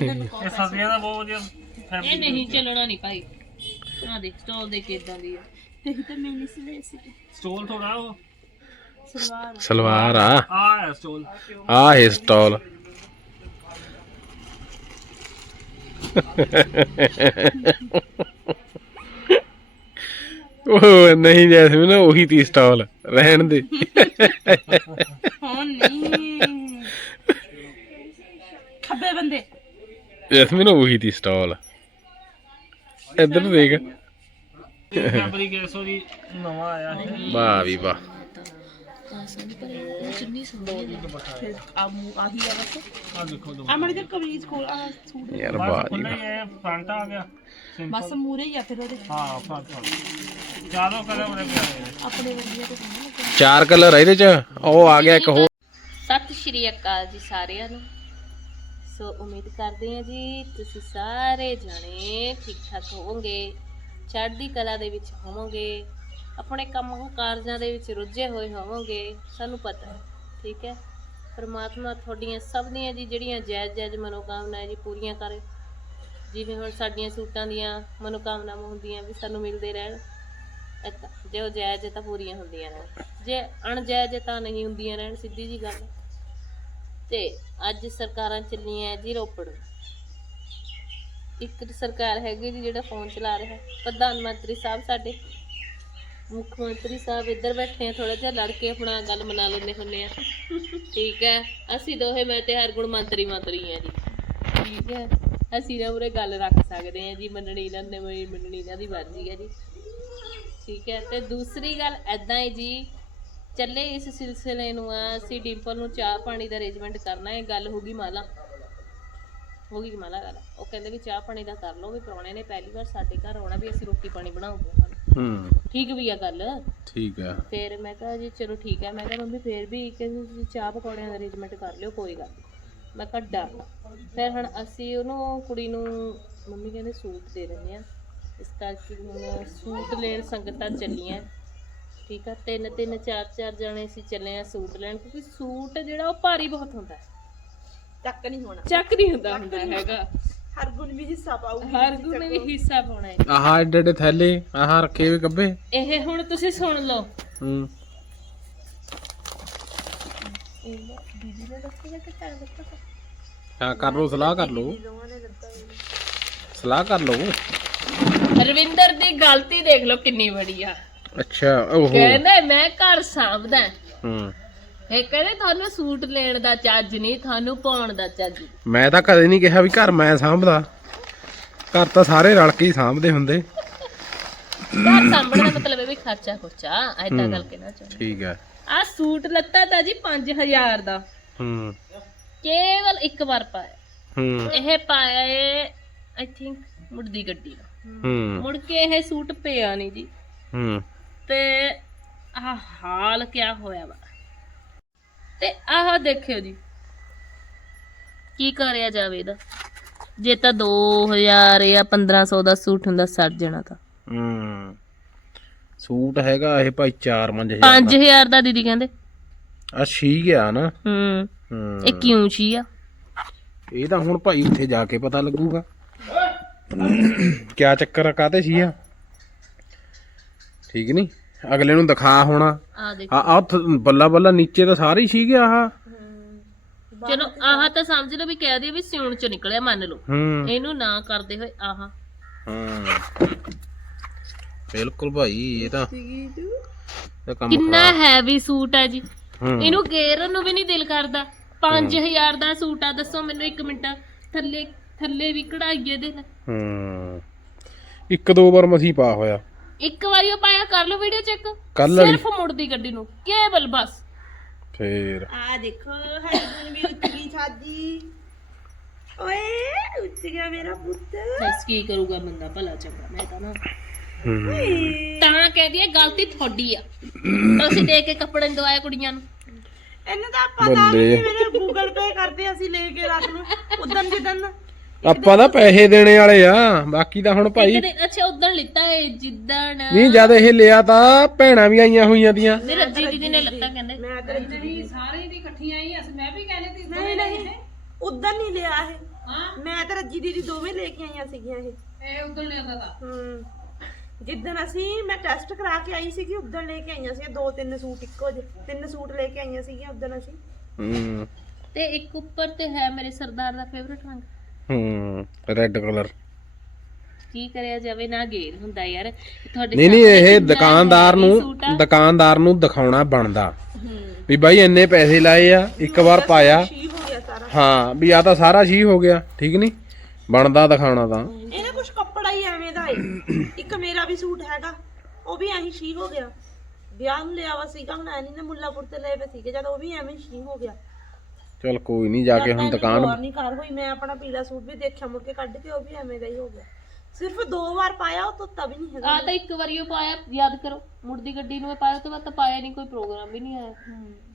ਇਹ ਸਰਦੀਆਂ ਦਾ ਬਹੁਤ ਵਧੀਆ ਇਹ ਨਹੀਂ ਚੱਲਣਾ ਨਹੀਂ ਭਾਈ ਆ ਦੇਖ ਸਟੋਲ ਦੇ ਕੇ ਇਦਾਂ ਦੀ ਆ ਇਹ ਤਾਂ ਮੈਨੇ ਸਿਲੇ ਸੀ ਸਟੋਲ ਥੋੜਾ ਉਹ ਸਲਵਾਰ ਆ ਆ ਸਟੋਲ ਆ ਹੈ ਸਟਾਲ ਉਹ ਨਹੀਂ ਜੈਸਮੀਨ ਉਹੀ ਤੀ ਸਟਾਲ ਰਹਿਣ ਦੇ ਹੁਣ ਨਹੀਂ ਖੱਬੇ ਬੰਦੇ ਜੈਸਮੀਨ ਉਹੀ ਤੀ ਸਟਾਲ ਇੱਧਰ ਦੇਖ ਫੈਬਰਿਕ 100 ਦੀ ਨਵਾਂ ਆਇਆ ਹੈ ਵਾਹ ਵੀ ਵਾਹ ਚੁੰਨੀ ਸੰਭੋਲ ਫਿਰ ਆਹੀ ਆ ਬਸ ਆ ਦੇਖੋ ਦੋ ਆ ਮੜੇ ਕਮੀਜ਼ ਕੋਲ ਆ ਸੂਟ ਯਾਰ ਵਾਹ ਜੀ ਖੁੱਲਾ ਹੀ ਹੈ ਫਰੰਟ ਆ ਗਿਆ ਬਸ ਮੂਰੇ ਹੀ ਆ ਫਿਰ ਉਹਦੇ ਹਾਂ ਫਰੰਟ ਚਾਰੋਂ ਕਲਰ ਬੜੇ ਪਿਆਰੇ ਨੇ ਆਪਣੇ ਵਧੀਆ ਤੇ ਨਹੀਂ ਚਾਰ ਕਲਰ ਆ ਇਹਦੇ ਚ ਉਹ ਆ ਗਿਆ ਇੱਕ ਹੋਰ ਸਤਿ ਸ਼੍ਰੀ ਅਕਾਲ ਜੀ ਸਾਰਿਆਂ ਨੂੰ ਸੋ ਉਮੀਦ ਕਰਦੇ ਹਾਂ ਜੀ ਤੁਸੀਂ ਸਾਰੇ ਜਣੇ ਠੀਕ ਠਾਕ ਹੋਵੋਗੇ ਚੜ੍ਹਦੀ ਕਲਾ ਦੇ ਵਿੱਚ ਹੋਵੋਗੇ ਆਪਣੇ ਕੰਮ ਕਾਰਜਾਂ ਦੇ ਵਿੱਚ ਰੁੱਝੇ ਹੋਏ ਹੋਵੋਗੇ ਸਾਨੂੰ ਪਤਾ ਹੈ ਠੀਕ ਹੈ ਪਰਮਾਤਮਾ ਤੁਹਾਡੀਆਂ ਸਭ ਦੀਆਂ ਜੀ ਜਿਹੜੀਆਂ ਜਾਇਜ਼ ਮਨੋਕਾਮਨਾਵਾਂ ਜੀ ਪੂਰੀਆਂ ਕਰੇ ਜਿਵੇਂ ਹੁਣ ਸਾਡੀਆਂ ਸੂਟਾਂ ਦੀਆਂ ਮਨੋਕਾਮਨਾਵਾਂ ਹੁੰਦੀਆਂ ਵੀ ਸਾਨੂੰ ਮਿਲਦੇ ਰਹਿਣ ਇੱਦਾਂ ਜੇ ਉਹ ਜਾਇਜ਼ ਤਾਂ ਪੂਰੀਆਂ ਹੁੰਦੀਆਂ ਰਹਿਣ ਜੇ ਅਣਜਾਇਜ਼ ਤਾਂ ਨਹੀਂ ਹੁੰਦੀਆਂ ਰਹਿਣ ਸਿੱਧੀ ਜੀ ਗੱਲ ਤੇ ਅੱਜ ਸਰਕਾਰਾਂ ਚੱਲੀਆਂ ਜੀ ਰੋਪੜ ਇੱਕ ਸਰਕਾਰ ਹੈਗੀ ਜੀ ਜਿਹੜਾ ਫੋਨ ਚਲਾ ਰਿਹਾ ਪ੍ਰਧਾਨ ਮੰਤਰੀ ਸਾਹਿਬ ਸਾਡੇ ਮੁੱਖ ਮੰਤਰੀ ਸਾਹਿਬ ਇੱਧਰ ਬੈਠੇ ਆ ਥੋੜਾ ਜਿਹਾ ਲੜ ਕੇ ਆਪਣਾ ਗੱਲ ਮਨਾ ਲੈਂਦੇ ਹੁੰਦੇ ਆ ਠੀਕ ਹੈ ਅਸੀਂ ਦੋਹੇ ਮੈਂ ਤੇ ਹਰਗੁਣ ਮੰਤਰੀ ਆ ਜੀ ਠੀਕ ਹੈ ਅਸੀਂ ਨਾ ਉਰੇ ਗੱਲ ਰੱਖ ਸਕਦੇ ਆ ਜੀ ਮੰਨਣੀ ਇਹਨਾਂ ਨੇ ਮੰਨਣੀ ਇਹਨਾਂ ਦੀ ਮਰਜ਼ੀ ਹੈ ਜੀ ਠੀਕ ਹੈ ਤੇ ਦੂਸਰੀ ਗੱਲ ਐਦਾਂ ਹੈ ਜੀ ਚੱਲੇ ਇਸ ਸਿਲਸਿਲੇ ਨੂੰ ਅਸੀਂ ਡਿੰਪਲ ਨੂੰ ਚਾਹ ਪਾਣੀ ਦਾ ਅਰੇਂਜਮੈਂਟ ਕਰਨਾ ਹੈ ਗੱਲ ਹੋ ਗਈ ਮਾਲਾ ਗੱਲ ਉਹ ਕਹਿੰਦੇ ਵੀ ਚਾਹ ਪਾਣੀ ਦਾ ਕਰ ਲਓ ਵੀ ਪ੍ਰਾਹੁਣੇ ਨੇ ਪਹਿਲੀ ਵਾਰ ਸਾਡੇ ਘਰ ਆਉਣਾ ਵੀ ਅਸੀਂ ਰੋਟੀ ਪਾਣੀ ਬਣਾਉਂਗੇ ਠੀਕ ਵੀ ਆ ਗੱਲ ਠੀਕ ਆ ਫਿਰ ਮੈਂ ਕਿਹਾ ਜੀ ਚਲੋ ਠੀਕ ਹੈ ਮੈਂ ਕਿਹਾ ਮੰਮੀ ਫਿਰ ਵੀ ਕਿ ਤੁਸੀਂ ਚਾਹ ਪਕੌੜਿਆਂ ਦਾ ਅਰੇਂਜਮੈਂਟ ਕਰ ਲਿਓ ਕੋਈ ਗੱਲ ਮੈਂ ਕਿਹਾ ਡਨ ਫਿਰ ਹੁਣ ਅਸੀਂ ਉਹਨੂੰ ਕੁੜੀ ਨੂੰ ਮੰਮੀ ਕਹਿੰਦੇ ਸੂਟ ਦੇ ਦਿੰਦੇ ਆ ਇਸ ਕਰਕੇ ਹੁਣ ਸੂਟ ਲੈਣ ਸੰਗਤਾਂ ਚੱਲੀਆਂ ਠੀਕ ਆ 3 4 ਜਣੇ ਅਸੀਂ ਚੱਲੇ ਆ ਸੂਟ ਲੈਣ ਕਿਉਂਕਿ ਸੂਟ ਜਿਹੜਾ ਉਹ ਭਾਰੀ ਬਹੁਤ ਹੁੰਦਾ ਹੈ ਚੱਕ ਨਹੀਂ ਹੁੰਦਾ ਹੈਗਾ ਹਰਗੁਣ ਵੀ ਹਿੱਸਾ ਪਾਉਣਾ ਹੈ ਆਹ ਏਡੇ ਏਡੇ ਥੈਲੇ ਆਹ ਰੱਖੇ ਵੇ ਗੱਬੇ ਇਹ ਹੁਣ ਤੁਸੀਂ ਸੁਣ ਲਓ ਹਾਂ ਕਰ ਲਓ ਸਲਾਹ ਕਰ ਲਓ ਰਵਿੰਦਰ ਦੀ ਗਲਤੀ ਦੇਖ ਲਓ ਕਿੰਨੀ ਬੜੀ ਆ ਅੱਛਾ ਓਹੋ ਕਹਿੰਦਾ ਮੈਂ ਘਰ ਸਾਂਭਦਾ ਇਹ ਕਹਿੰਦੇ ਤੁਹਾਨੂੰ ਸੂਟ ਲੈਣ ਦਾ ਚੱਜ ਨਹੀਂ ਤੁਹਾਨੂੰ ਪਾਉਣ ਦਾ ਚੱਜ ਮੈਂ ਤਾਂ ਕਦੇ ਨਹੀਂ ਕਿਹਾ ਵੀ ਘਰ ਮੈਂ ਸਾਂਭਦਾ ਘਰ ਤਾਂ ਸਾਰੇ ਰਲ ਕੇ ਹੀ ਸਾਂਭਦੇ ਹੁੰਦੇ ਘਰ ਸਾਂਭਣ ਦਾ ਮਤਲਬ ਇਹ ਵੀ ਖਰਚਾ ਖੁਰਚਾ ਐਦਾਂ ਗੱਲ ਕਹਿਣਾ ਚਾਹੁੰਦਾ ਠੀਕ ਹੈ ਆ ਸੂਟ ਲੱਤਾ ਤਾਂ ਜੀ 5000 ਦਾ ਕੇਵਲ ਇੱਕ ਵਾਰ ਪਾਇਆ ਇਹ ਪਾਇਆ ਏ ਆਈ ਥਿੰਕ ਮੁੜਦੀ ਗੱਡੀ ਮੁੜ ਕੇ ਇਹ ਸੂਟ ਪਿਆ ਨਹੀਂ ਜੀ ਤੇ ਆਹ ਹਾਲ ਕਿਆ ਹੋਇਆ ਵਾ ਤੇ ਆਹ ਦੇਖਿਓ ਜੀ ਕੀ ਕਰਿਆ ਜਾਵੇ ਇਹਦਾ ਜੇ ਤਾਂ 2000 ਜਾਂ 1500 ਦਾ ਸੂਟ ਹੁੰਦਾ ਸੜ ਜਾਣਾ ਤਾਂ ਸੂਟ ਹੈਗਾ ਇਹ ਭਾਈ 5000 ਦਾ ਦੀਦੀ ਕਹਿੰਦੇ ਆ ਛੀ ਗਿਆ ਨਾ ਇਹ ਕਿਉਂ ਛੀ ਆ ਇਹ ਤਾਂ ਹੁਣ ਭਾਈ ਉੱਥੇ ਜਾ ਕੇ ਪਤਾ ਲੱਗੂਗਾ ਕਿਆ ਚੱਕਰ ਆ ਕਾਤੇ ਛੀ ਆ ਠੀਕ ਨਹੀਂ ਅਗਲੇ ਨੂੰ ਦਿਖਾ ਹੋਣਾ ਆ ਬੱਲਾ ਬੱਲਾ ਨੀਚੇ ਤਾਂ ਸਾਰੇ ਹੀ ਸੀਗੇ ਆਹ ਚਲੋ ਆਹ ਤਾਂ ਸਮਝ ਲਓ ਵੀ ਕਹਿ ਦਈਏ ਵੀ ਸਿਉਣ ਚੋਂ ਨਿਕਲਿਆ ਮੰਨ ਲਓ ਇਹਨੂੰ ਨਾ ਕਰਦੇ ਹੋਏ ਆਹ ਬਿਲਕੁਲ ਭਾਈ ਇਹ ਤਾਂ ਕੰਮ ਕਿੰਨਾ ਹੈਵੀ ਸੂਟ ਹੈ ਜੀ ਇਹਨੂੰ ਗੇਰਨ ਨੂੰ ਵੀ ਨਹੀਂ ਦਿਲ ਕਰਦਾ 5000 ਦਾ ਸੂਟ ਆ ਦੱਸੋ ਮੈਨੂੰ 1 ਮਿੰਟ ਥੱਲੇ ਵੀ ਕਢਾਈ ਇਹਦੇ ਨਾਲ ਇੱਕ ਦੋ ਵਾਰ ਮਸੀਂ ਪਾ ਹੋਇਆ ਇੱਕ ਵਾਰੀ ਉਹ ਪਾਇਆ ਕਰ ਲਓ ਵੀਡੀਓ ਚੈੱਕ ਸਿਰਫ ਮੁੜਦੀ ਗੱਡੀ ਨੂੰ ਕੇਵਲ ਬਸ ਫੇਰ ਆ ਦੇਖੋ ਹਰਗੁਣ ਵੀ ਉੱਠ ਗਈ ਛਾਜੀ ਓਏ ਉੱਠ ਗਿਆ ਮੇਰਾ ਪੁੱਤ ਸੱਸ ਕੀ ਕਰੂਗਾ ਬੰਦਾ ਭਲਾ ਚੰਗਾ ਮੈਂ ਤਾਂ ਨਾ ਤਾਂ ਕਹਿੰਦੀ ਹੈ ਗਲਤੀ ਤੁਹਾਡੀ ਆ ਤੁਸੀਂ ਦੇ ਕੇ ਕੱਪੜੇ ਨੀ ਦਵਾਏ ਕੁੜੀਆਂ ਨੂੰ ਇਹਨੂੰ ਤਾਂ ਪਤਾ ਵੀ ਨਹੀਂ ਮੇਰੇ ਗੂਗਲ ਪੇ ਕਰਦੇ ਅਸੀਂ ਲੈ ਕੇ ਰਾਤ ਨੂੰ ਉਦੋਂ ਜਿੱਦਣ ਆਪਾਂ ਤਾਂ ਪੈਸੇ ਦੇਣੇ ਵਾਲੇ ਆ ਬਾਕੀ ਤਾਂ ਹੁਣ ਭਾਈ ਅੱਛਾ ਉਦੋਂ ਲਿੱਤਾ ਹੈ ਜਿੱਦਣ ਨਹੀਂ ਜਦ ਇਹ ਲਿਆ ਤਾਂ ਭੈਣਾਂ ਵੀ ਆਈਆਂ ਹੋਈਆਂ ਦੀਆਂ ਮੇਰੇ ਰੱਜੀ ਦੀਦੀ ਨੇ ਲੱਤਾ ਕਹਿੰਦੇ ਮੈਂ ਤੇ ਰੱਜੀ ਸਾਰੇ ਦੀ ਇਕੱਠੀਆਂ ਆਈ ਅਸੀਂ ਮੈਂ ਵੀ ਕਹਿੰਦੇ ਸੀ ਨਹੀਂ ਉਦੋਂ ਨਹੀਂ ਲਿਆ ਇਹ ਮੈਂ ਤੇ ਰੱਜੀ ਦੀਦੀ ਦੋਵੇਂ ਲੈ ਕੇ ਆਈਆਂ ਸੀਗੀਆਂ ਇਹ ਉਦੋਂ ਲਿਆਂਦਾ ਤਾਂ ਜਿੱਦਣ ਅਸੀਂ ਮੈਂ ਟੈਸਟ ਕਰਾ ਕੇ ਆਈ ਸੀਗੀ ਉਦੋਂ ਲੈ ਕੇ ਆਈਆਂ ਸੀ 2-3 ਸੂਟ ਇੱਕੋ ਜਿਹੇ 3 ਸੂਟ ਲੈ ਕੇ ਆਈਆਂ ਸੀਗੀਆਂ ਉਦੋਂ ਅਸੀਂ ਤੇ ਇੱਕ ਉੱਪਰ ਤੇ ਹੈ ਮੇਰੇ ਸਰਦਾਰ ਦਾ ਫੇਵਰਟ ਰੰਗ ਰੈੱਡ ਕਲਰ ਕੀ ਕਰਿਆ ਜਾਵੇ ਨਾ ਗੇਰ ਹੁੰਦਾ ਯਾਰ ਤੁਹਾਡੇ ਨਹੀਂ ਇਹ ਦੁਕਾਨਦਾਰ ਨੂੰ ਦਿਖਾਉਣਾ ਬਣਦਾ ਵੀ ਬਾਈ ਇੰਨੇ ਪੈਸੇ ਲਾਏ ਆ ਇੱਕ ਵਾਰ ਪਾਇਆ ਸ਼ੀ ਹੋ ਗਿਆ ਸਾਰਾ ਹਾਂ ਵੀ ਆ ਤਾਂ ਸਾਰਾ ਸ਼ੀ ਹੋ ਗਿਆ ਠੀਕ ਨਹੀਂ ਬਣਦਾ ਦਿਖਾਉਣਾ ਤਾਂ ਇਹ ਨਾ ਕੁਛ ਕੱਪੜਾ ਹੀ ਐਵੇਂ ਦਾ ਏ ਇੱਕ ਮੇਰਾ ਵੀ ਸੂਟ ਹੈਗਾ ਉਹ ਵੀ ਐਂ ਸ਼ੀ ਹੋ ਗਿਆ ਵਿਆਹ ਨੂੰ ਲਿਆ ਵਾ ਸੀਗਾ ਹੁਣ ਐਨੀ ਨੇ ਮੁੱਲਾਪੁਰ ਤੇ ਲਏ ਵੇ ਸੀਗੇ ਜਦ ਉਹ ਵੀ ਐਵੇਂ ਸ਼ੀ ਹੋ ਗਿਆ ਚਲ ਕੋਈ ਨਹੀਂ ਜਾ ਕੇ ਹੁਣ ਦੁਕਾਨ ਨਹੀਂ ਕਰ ਹੋਈ ਮੈਂ ਆਪਣਾ ਪੀਲਾ ਸੂਟ ਵੀ ਦੇਖਿਆ ਮੁੜ ਕੇ ਕੱਢ ਕੇ ਉਹ ਵੀ ਐਵੇਂ ਦਾ ਹੀ ਹੋ ਗਿਆ ਸਿਰਫ 2 ਵਾਰ ਪਾਇਆ ਉਹ ਧੋਤਾ ਵੀ ਨਹੀਂ ਹੈਗਾ ਆ ਤਾਂ ਇੱਕ ਵਾਰੀ ਉਹ ਪਾਇਆ ਯਾਦ ਕਰੋ ਮੁੜਦੀ ਗੱਡੀ ਨੂੰ ਪਾਇਆ ਤੋਂ ਬਾਅਦ ਤਾਂ ਪਾਇਆ ਨਹੀਂ ਕੋਈ ਪ੍ਰੋਗਰਾਮ ਵੀ ਨਹੀਂ ਆਇਆ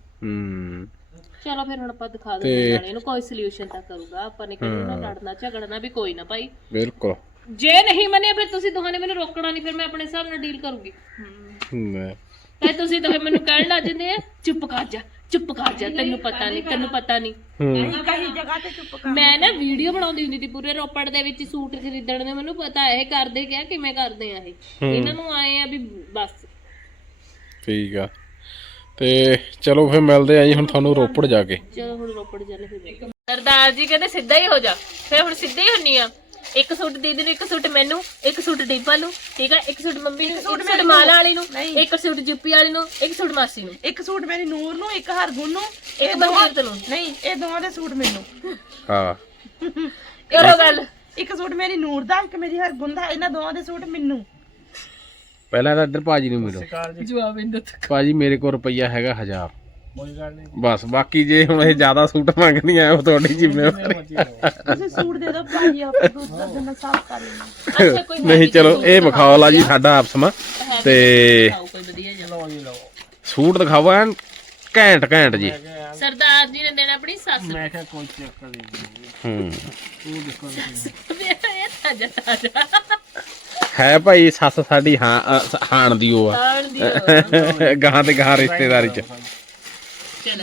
ਚਲੋ ਫਿਰ ਹੁਣ ਆਪਾਂ ਦਿਖਾ ਦਿੰਦੇ ਹਾਂ ਇਹਨੂੰ ਕੋਈ ਸੋਲੂਸ਼ਨ ਤਾਂ ਕਰੂਗਾ ਆਪਾਂ ਨੇ ਕਿਹਨੂੰ ਨਾ ਲੜਨਾ ਝਗੜਨਾ ਵੀ ਕੋਈ ਨਾ ਭਾਈ ਬਿਲਕੁਲ ਜੇ ਨਹੀਂ ਮੰਨਿਆ ਫਿਰ ਤੁਸੀਂ ਦੋਹਾਂ ਨੇ ਮੈਨੂੰ ਰੋਕਣਾ ਨਹੀਂ ਫਿਰ ਮੈਂ ਆਪਣੇ ਹਿਸਾਬ ਨਾਲ ਡੀਲ ਕਰੂੰਗੀ ਤੇ ਤੁਸੀਂ ਤਾਂ ਫਿਰ ਮੈਨੂੰ ਕਹਿਣ ਲੱਗ ਜਾਂਦੇ ਆ ਚੁੱਪ ਕਰ ਜਾ ਤੈਨੂੰ ਪਤਾ ਨਹੀਂ ਕਈ ਜਗ੍ਹਾ ਤੇ ਚੁੱਪ ਕਰ ਮੈਂ ਨਾ ਵੀਡੀਓ ਬਣਾਉਂਦੀ ਹੁੰਦੀ ਸੀ ਪੂਰੇ ਰੋਪੜ ਦੇ ਵਿੱਚ ਸੂਟ ਖਰੀਦਣ ਦੇ ਮੈਨੂੰ ਪਤਾ ਇਹ ਕਰਦੇ ਕਿਆ ਕਿਵੇਂ ਕਰਦੇ ਆ ਇਹ ਇਹਨਾਂ ਨੂੰ ਆਏ ਆ ਵੀ ਬਸ ਠੀਕ ਆ ਤੇ ਚਲੋ ਫਿਰ ਮਿਲਦੇ ਆ ਜੀ ਹੁਣ ਤੁਹਾਨੂੰ ਰੋਪੜ ਜਾ ਕੇ ਚਲੋ ਹੁਣ ਰੋਪੜ ਚੱਲ ਫਿਰ ਸਰਦਾਰ ਜੀ ਕਹਿੰਦੇ ਸਿੱਧਾ ਹੀ ਹੋ ਜਾ ਫਿਰ ਹੁਣ ਸਿੱਧਾ ਹੀ ਹੁੰਨੀ ਆ ਇੱਕ ਸੂਟ ਦੀਦੀ ਨੂੰ ਇੱਕ ਸੂਟ ਮੈਨੂੰ ਇੱਕ ਸੂਟ ਡੀਪਾ ਨੂੰ ਠੀਕ ਆ ਇੱਕ ਸੂਟ ਮੰਮੀ ਨੂੰ ਇੱਕ ਸੂਟ ਮਾਲਾ ਵਾਲੀ ਨੂੰ ਇੱਕ ਸੂਟ ਜੁੱਪੀ ਵਾਲੀ ਨੂੰ ਇੱਕ ਸੂਟ ਮਾਸੀ ਨੂੰ ਇੱਕ ਸੂਟ ਮੇਰੀ ਨੂਰ ਨੂੰ ਇੱਕ ਹਰਗੁਣ ਨੂੰ ਇੱਕ ਬਲਜੀਤ ਨੂੰ ਨਹੀਂ ਇਹ ਦੋਵਾਂ ਦੇ ਸੂਟ ਮੈਨੂੰ ਹਾਂ ਕਰੋ ਗੱਲ ਇੱਕ ਸੂਟ ਮੇਰੀ ਨੂਰ ਦਾ ਇੱਕ ਮੇਰੀ ਹਰਗੁਣ ਦਾ ਇਹਨਾਂ ਦੋਵਾਂ ਦੇ ਸੂਟ ਮੈਨੂੰ ਪਹਿਲਾਂ ਤਾਂ ਇੱਧਰ ਭਾਜੀ ਨੂੰ ਮਿਲੋ ਜਵਾਬ ਇੰਦਾ ਭਾਜੀ ਮੇਰੇ ਕੋਲ ਰੁਪਈਆ ਹੈਗਾ 1000 ਕੋਈ ਗੱਲ ਨਹੀਂ ਬਸ ਬਾਕੀ ਜੇ ਹੁਣ ਇਹ ਜ਼ਿਆਦਾ ਸੂਟ ਮੰਗਦੀਆਂ ਉਹ ਤੁਹਾਡੀ ਜ਼ਿੰਮੇਵਾਰੀ ਤੁਸੀਂ ਸੂਟ ਦੇ ਦਿਓ ਭਾਜੀ ਆਪ ਦੁੱਧ ਦਾ ਦਿਨ ਸਾਫ ਕਰ ਲੈਣਾ ਅੱਛਾ ਕੋਈ ਨਹੀਂ ਚਲੋ ਇਹ ਮਖੌਲ ਆ ਜੀ ਸਾਡਾ ਆਪਸਮਾ ਤੇ ਕੋਈ ਵਧੀਆ ਜਿਹਾ ਲਓ ਜੀ ਲਓ ਸੂਟ ਦਿਖਾਓ ਐਨ ਘੈਂਟ ਜੀ ਸਰਦਾਰ ਜੀ ਨੇ ਦੇਣਾ ਆਪਣੀ ਸੱਸ ਨੂੰ ਮੈਂ ਕਿਹਾ ਕੋਈ ਚੱਕਰ ਨਹੀਂ ਤੂੰ ਦੇਖੋ ਇਹ ਤਾਜਾ ਹੈ ਭਾਈ ਸੱਸ ਸਾਡੀ ਹਾਣ ਦੀ ਉਹ ਆ ਆਣ ਦੀ ਗਾਂ ਤੇ ਗਾਂ ਰਿਸ਼ਤੇਦਾਰੀ ਚ ਚਲੋ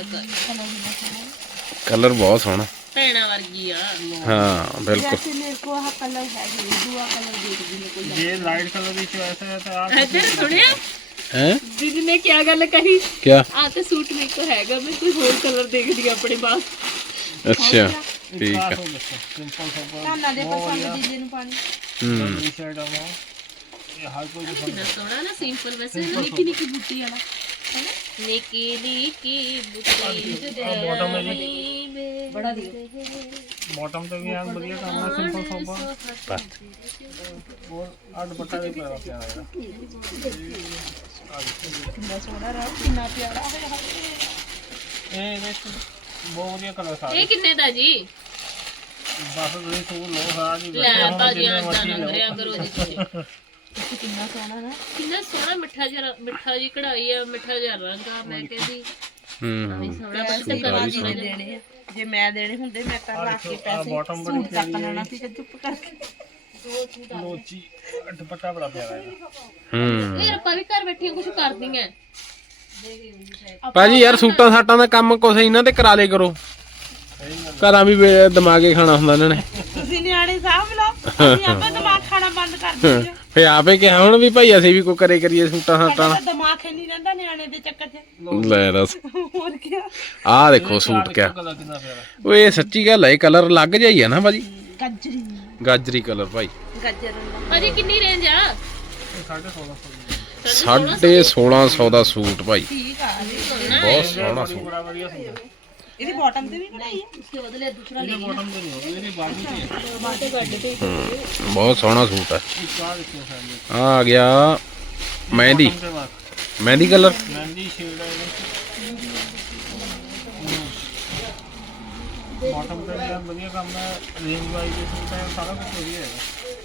ਕਲਰ ਬਹੁਤ ਸੋਹਣਾ ਭੈਣਾ ਵਰਗੀ ਆ ਹਾਂ ਬਿਲਕੁਲ ਮੇਰੇ ਕੋ ਆਹ ਕਲਰ ਹੈ ਦੂਆ ਕਲਰ ਦੇਖ ਜੀ ਮੇਰੇ ਕੋਲ ਜੇ ਲਾਈਟ ਕਲਰ ਦੀ ਚੋਇਸ ਹੈ ਤਾਂ ਆਪ ਇੱਧਰ ਸੁਣਿਆ ਹੈ ਦੀਦੀ ਨੇ ਕੀ ਗੱਲ ਕਹੀ ਕਿਆ ਆ ਤੇ ਸੂਟ ਮੇਰੇ ਕੋ ਹੈਗਾ ਮੈਂ ਕੋਈ ਹੋਰ ਕਲਰ ਦੇਖਦੀ ਆਪਣੇ ਪਾਸ ਅੱਛਾ ਠੀਕ ਆ ਸਿੰਪਲ ਸਿੰਪਲ ਧਾਨਾ ਦੇ ਪਸੰਦ ਦੀਦੀ ਨੂੰ ਪਾਣੀ ਟੀ ਸ਼ਰਟ ਆ ਇਹ ਹਰ ਕੋਈ ਕਿੰਨਾ ਸੋਹਣਾ ਨਾ ਸਿੰਪਲ ਵੈਸੇ ਨਿੱਕੀ ਨਿੱਕੀ ਬੂਟੀ ਵਾਲਾ ਨਿੱਕੀ ਨਿੱਕੀ ਬੂਟੀ ਬੜਾ ਦੀ ਬਾਟਮ ਤੇ ਵੀ ਐਨ ਵਧੀਆ ਕੰਮ ਹੈ ਸਿੰਪਲ ਸੋਬਰ ਹੋਰ ਆ ਦੁਪੱਟਾ ਵੀ ਪਿਆਰਾ ਪਿਆਰਾ ਕਿੰਨਾ ਸੋਹਣਾ ਰਾ ਕਿੰਨਾ ਪਿਆਰਾ ਇਹ ਵਿੱਚ ਬਹੁਤ ਵਧੀਆ ਕਲਰ ਸਾਰੇ ਇਹ ਕਿੰਨੇ ਦਾ ਜੀ ਬਸ ਤੁਸੀਂ ਸੂਟ ਲਓ ਸਾਰਾ ਜੀ ਲੈ ਭਾਜੀ ਆਂ ਨਾ ਕਰਿਆ ਕਰੋ ਜੀ ਤੁਸੀਂ ਕਿੰਨਾ ਸੋਹਣਾ ਨਾ ਕਿੰਨਾ ਸੋਹਣਾ ਮਿੱਠਾ ਜੀ ਕਢਾਈ ਆ ਮਿੱਠਾ ਜਿਹਾ ਰੰਗ ਆ ਮੈਂ ਕਹਿੰਦੀ ਸੋਹਣਾ ਪੈਸੇ ਬਾਜੀ ਨੇ ਦੇਣੇ ਆ ਜੇ ਮੈਂ ਦੇਣੇ ਹੁੰਦੇ ਮੈਂ ਤਾਂ ਰੱਖ ਕੇ ਪੈਸੇ ਬਾਟਮ ਬੜੀ ਸੂਟ ਤੱਕ ਲੈਣਾ ਸੀ ਤੇ ਚੁੱਪ ਕਰਕੇ ਲੋਚੀ ਦੁਪੱਟਾ ਬੜਾ ਪਿਆਰਾ ਹੈ ਇਹ ਆਪਾਂ ਵੀ ਘਰ ਬੈਠੇ ਕੁਝ ਕਰਦੀਆਂ ਭਾਜੀ ਯਾਰ ਸੂਟਾਂ ਸਾਟਾਂ ਦਾ ਕੰਮ ਕੁਛ ਇਹਨਾਂ ਤੇ ਕਰਾ ਲੇ ਕਰੋ ਘਰਾਂ ਵੀ ਦਿਮਾਗੇ ਖਾਣਾ ਹੁੰਦਾ ਇਹਨਾਂ ਨੇ ਤੁਸੀਂ ਨਿਆਣੇ ਸਾਂਭ ਲਓ ਅਸੀਂ ਆਪੇ ਦਿਮਾਗ ਖਾਣਾ ਬੰਦ ਕਰ ਦਿੰਦੇ ਫੇ ਆਪੇ ਕਿਹਾ ਹੁਣ ਵੀ ਭਾਈ ਅਸੀਂ ਵੀ ਕੋਈ ਕਰੀਏ ਸੂਟਾਂ ਸਾਟਾਂ ਸਾਡਾ ਦਿਮਾਗ ਹੀ ਨਹੀਂ ਰਹਿੰਦਾ ਨਿਆਣੇ ਦੇ ਚੱਕਰ 'ਚ ਲੈ ਦੱਸ ਹੋਰ ਕੀ ਆਹ ਦੇਖੋ ਸੂਟ ਕਿਆ ਕਲਰ ਕਿੰਨਾ ਪਿਆਰਾ ਓਏ ਸੱਚੀ ਗੱਲ ਹੈ ਕਲਰ ਲੱਗ ਜਾਈ ਆ ਨਾ ਭਾਜੀ ਗੱਜਰੀ ਗਾਜਰੀ ਕਲਰ ਭਾਈ ਗੱਜਰ ਭਾਜੀ ਕਿੰਨੀ ਰੇਂਜ ਆ 1650 ਦਾ ਸੂਟ ਭਾਈ ਠੀਕ ਆ ਬਹੁਤ ਸੋਹਣਾ ਸੂਟ ਬੜਾ ਵਧੀਆ ਸੂਟ ਇਹਦੀ ਬਾਟਮ ਤੇ ਵੀ ਬਣਾਈ ਆ ਉਸਕੇ ਬਦਲੇ ਦੂਸਰਾ ਲੈ ਬਾਟਮ ਤੇ ਨਹੀਂ ਹੋਗੀ ਇਹਦੀ ਬਾਜੂ ਤੇ ਬਾਟੇ ਗੱਡ ਤੇ ਬਹੁਤ ਸੋਹਣਾ ਸੂਟ ਹੈ ਇੱਕ ਆ ਦੇਖੋ ਫੈਮਿਲੀ ਆ ਗਿਆ ਮਹਿੰਦੀ ਤੇ ਬਾਅਦ ਮਹਿੰਦੀ ਕਲਰ ਮਹਿੰਦੀ ਸ਼ੇਡ ਹੈ ਬਾਟਮ ਤੇ ਵੀ ਵਧੀਆ ਕੰਮ ਹੈ ਰੇਂਜ ਵਾਈਜ਼ ਦੇ ਸੂਟ ਹੈ ਸਾਰਾ ਕੁਝ ਵਧੀਆ ਹੈ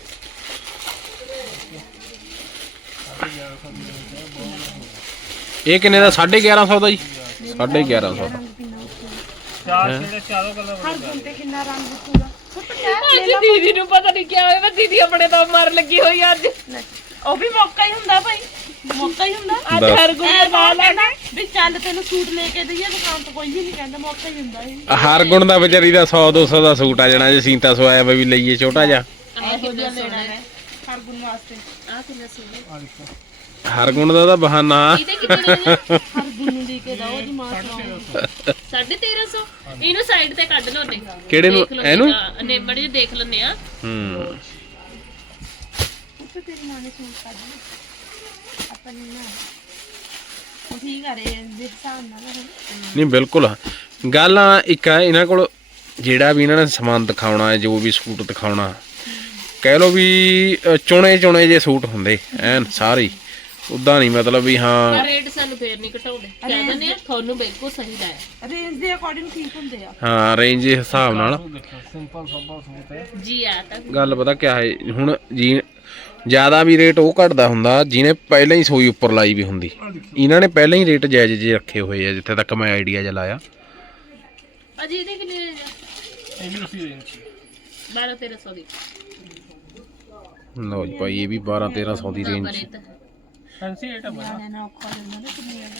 ਇਹ ਕਿੰਨੇ ਦਾ 1150 ਦਾ ਜੀ 1150 ਦਾ ਚਾਰ ਸ਼ੇਡ ਚਾਰੋਂ ਕਲਰ ਹਰ ਗੁਣ ਤੇ ਕਿੰਨਾ ਰੰਗ ਪੂਰਾ ਅੱਜ ਦੀਦੀ ਨੂੰ ਪਤਾ ਨਹੀਂ ਕੀ ਹੋਇਆ ਦੀਦੀ ਆਪਣੇ ਤੋਂ ਮਰ ਲੱਗੀ ਹੋਈ ਅੱਜ ਉਹ ਵੀ ਮੌਕਾ ਹੀ ਹੁੰਦਾ ਭਾਈ ਮੌਕਾ ਹੀ ਹੁੰਦਾ ਅੱਜ ਹਰ ਵੀ ਚੱਲ ਤੈਨੂੰ ਸੂਟ ਲੈ ਕੇ ਦਈਏ ਦੁਕਾਨ ਤੋਂ ਕੋਈ ਵੀ ਨਹੀਂ ਕਹਿੰਦਾ ਮੌਕਾ ਹੀ ਹੁੰਦਾ ਇਹ ਹਰ ਗੁਣ ਦਾ ਵਿਚਾਰੀ ਦਾ 100 200 ਦਾ ਸੂਟ ਆ ਜਾਣਾ ਜੇ ਸੀਤਾ ਸਵਾਇਆ ਵੀ ਲਈਏ ਛੋਟਾ ਜਿਹਾ। ਆਹ ਕਿੰਨਾ ਸੋਹਣਾ ਹੈ। ਹਰ ਗੁਣ ਵਾਸਤੇ ਆਹ ਕਿੰਨਾ ਸੋਹਣਾ ਆ ਦੇਖੋ ਹਰ ਗੁਣ ਦਾ ਤਾਂ ਬਹਾਨਾ। ਇਹਦੇ ਕਿੰਨੇ ਦੇ ਹਰ ਗੁਣ ਨੂੰ ਦੇ ਕੇ ਦਓ ਜੀ ਮਾਂ 1350 ਇਹਨੂੰ ਸਾਈਡ ਤੇ ਕੱਢ ਲਓ ਨੇ ਕਿਹੜੇ ਨੂੰ ਇਹਨੂੰ ਨੇ ਬੜੀ ਦੇਖ ਲੈਣੇ ਆ। ਉੱਥੇ ਤੇਰੀ ਮਾਂ ਨੇ ਸੂਟ ਕੱਢ ਲਿਆ ਆਪਾਂ ਨਹੀਂ ਨਾ ਉਹ ਠੀਕ ਆ ਰੇ ਦੇ ਹਿਸਾਬ ਨਾਲ ਨਹੀਂ ਬਿਲਕੁਲ ਗੱਲ ਆ ਇੱਕ ਆ ਇਹਨਾਂ ਕੋਲ ਜਿਹੜਾ ਵੀ ਇਹਨਾਂ ਨੇ ਸਮਾਨ ਦਿਖਾਉਣਾ ਹੈ ਜੋ ਵੀ ਸੂਟ ਦਿਖਾਉਣਾ ਕਹਿ ਲਓ ਵੀ ਚੁਣੇ ਜੇ ਸੂਟ ਹੁੰਦੇ ਐਨ ਸਾਰੇ ਉਦਾਂ ਨਹੀਂ ਮਤਲਬ ਵੀ ਹਾਂ ਰੇਟ ਸਾਨੂੰ ਫੇਰ ਨਹੀਂ ਘਟਾਉਂਦੇ ਕਹਿ ਦਿੰਦੇ ਆ ਤੁਹਾਨੂੰ ਬਿਲਕੁਲ ਸਹੀ ਲਾਇਆ ਰੇਂਜ ਦੇ ਅਕੋਰਡਿੰਗ ਠੀਕ ਹੁੰਦੇ ਆ ਹਾਂ ਰੇਂਜ ਦੇ ਹਿਸਾਬ ਨਾਲ। ਦੇਖੋ ਸਿੰਪਲ ਸੋਬਾ ਸੂਟ ਹੈ ਜੀ ਆ ਤਾਂ ਗੱਲ ਪਤਾ ਕਿਆ ਹੈ ਹੁਣ ਜੀ ਜ਼ਿਆਦਾ ਵੀ ਰੇਟ ਉਹ ਘਟਦਾ ਹੁੰਦਾ ਜਿਹਨੇ ਪਹਿਲਾਂ ਹੀ ਸੂਈ ਉੱਪਰ ਲਾਈ ਵੀ ਹੁੰਦੀ। ਇਹਨਾਂ ਨੇ ਪਹਿਲਾਂ ਹੀ ਰੇਟ ਜਾਇਜ਼ ਜੇ ਰੱਖੇ ਹੋਏ ਆ ਜਿੱਥੇ ਤੱਕ ਮੈਂ ਆਈਡੀਆ ਜਿਹਾ ਲਾਇਆ। ਅਜੀ ਇਹਦੇ ਕਿੰਨੇ ਰੇਂਜ ਆ? ਇਹ ਵੀ ਉਸੇ ਰੇਂਜ 12 1300 ਦੀ ਲਓ ਜੀ ਭਾਈ ਇਹ ਵੀ 12 1300 ਦੀ ਰੇਂਜ ਬਰੇ ਤਾਂ ਫੈਂਸੀ ਆਈਟਮ ਹੈ ਜਾਣੇ ਨਾ ਔਖਾ ਜਾਂਦਾ ਨਾ ਕਿੰਨੇ ਆ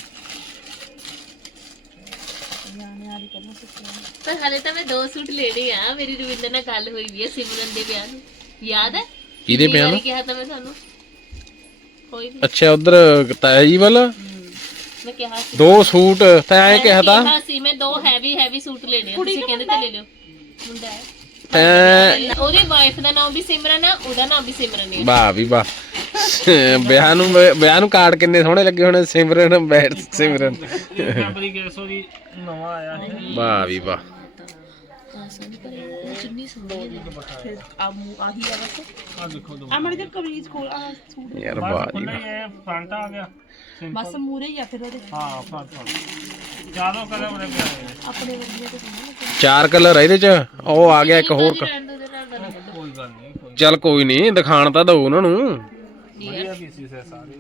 ਜਾਣੇ ਵਾਲੀ ਕਰਨਾ ਸਿੱਖਿਆ ਪਰ ਹਲੇ ਤਾਂ ਮੈਂ 2 ਸੂਟ ਲੈਣੇ ਆ। ਮੇਰੀ ਰਵਿੰਦਰ ਨਾਲ ਗੱਲ ਹੋਈ ਵੀ ਹੈ ਸਿਮਰਨ ਦੇ ਵਿਆਹ ਨੂੰ ਯਾਦ ਹੈ ਕਿਹਦੇ ਵਿਆਹ ਨੂੰ? ਕਿਹਾ ਤਾਂ ਮੈਂ ਤੁਹਾਨੂੰ ਕੋਈ ਨਹੀਂ ਅੱਛਾ ਉਧਰ ਤਾਇਆ ਜੀ ਵੱਲ ਮੈਂ ਕਿਹਾ ਸੀ 2 ਸੂਟ ਤੈਂ ਕਿਹਾ ਤਾਂ ਕਿਹਾ ਸੀ ਮੈਂ 2 ਹੈਵੀ ਸੂਟ ਲੈਣੇ ਆ ਤੁਸੀਂ ਕਹਿੰਦੇ ਤੇ ਲੈ ਲਿਓ। ਮੁੰਡਾ ਹੈ ਤੈਂ ਉਹਦੀ ਵਾਈਫ ਦਾ ਨਾਮ ਵੀ ਸਿਮਰਨ ਆ ਉਹਦਾ ਨਾਮ ਵੀ ਸਿਮਰਨ ਹੈ। ਵਾਹ ਵੀ ਵਾਹ ਵਿਆਹ ਨੂੰ ਕਾਰਡ ਕਿੰਨੇ ਸੋਹਣੇ ਲੱਗੇ ਹੋਣੇ ਸਿਮਰਨ ਬੈਠ ਸਿਮਰਨ ਫੈਬਰਿਕ 100 ਦੀ ਨਵਾਂ ਆਇਆ ਹੈ ਵਾਹ ਵੀ ਵਾਹ ਆਸਾਨੀ ਪਰ ਉਹ ਚੁੰਨੀ ਸੋਹਣੀ ਹੈ। ਆਹੀ ਆ ਬਸ ਆ ਦੇਖੋ ਦੋ ਆ ਮੜ ਜੇ ਕਮੀਜ਼ ਖੋਲ ਆ ਸੂਟ ਯਾਰ ਵਾਹ ਜੀ ਖੁੱਲਾ ਵਾਹ। ਹੀ ਹੈ ਫਰੰਟ ਆ ਗਿਆ ਬਸ ਮੂਰੇ ਹੀ ਆ ਫਿਰ ਉਹਦੇ ਹਾਂ ਫਰੰਟ ਜਿਆਦਾ ਕਲਰ ਬੜੇ ਪਿਆਰੇ ਨੇ ਆਪਣੇ ਵਧੀਆ ਤੇ ਸੋਹਣਾ ਲੱਗਦਾ 4 ਕਲਰ ਇਹਦੇ ਚ ਉਹ ਆ ਗਿਆ ਇੱਕ ਹੋਰ ਟ੍ਰੈਂਡ ਉਹਦੇ ਨਾਲ ਬਣਾ ਲਓ। ਕੋਈ ਗੱਲ ਨਹੀਂ ਕੋਈ ਚੱਲ ਕੋਈ ਨਹੀਂ ਦਿਖਾਣ ਤਾਂ ਦਊ ਉਹਨਾਂ ਨੂੰ। ਵਧੀਆ ਪੀਸਿਸ ਹੈ ਸਾਰੇ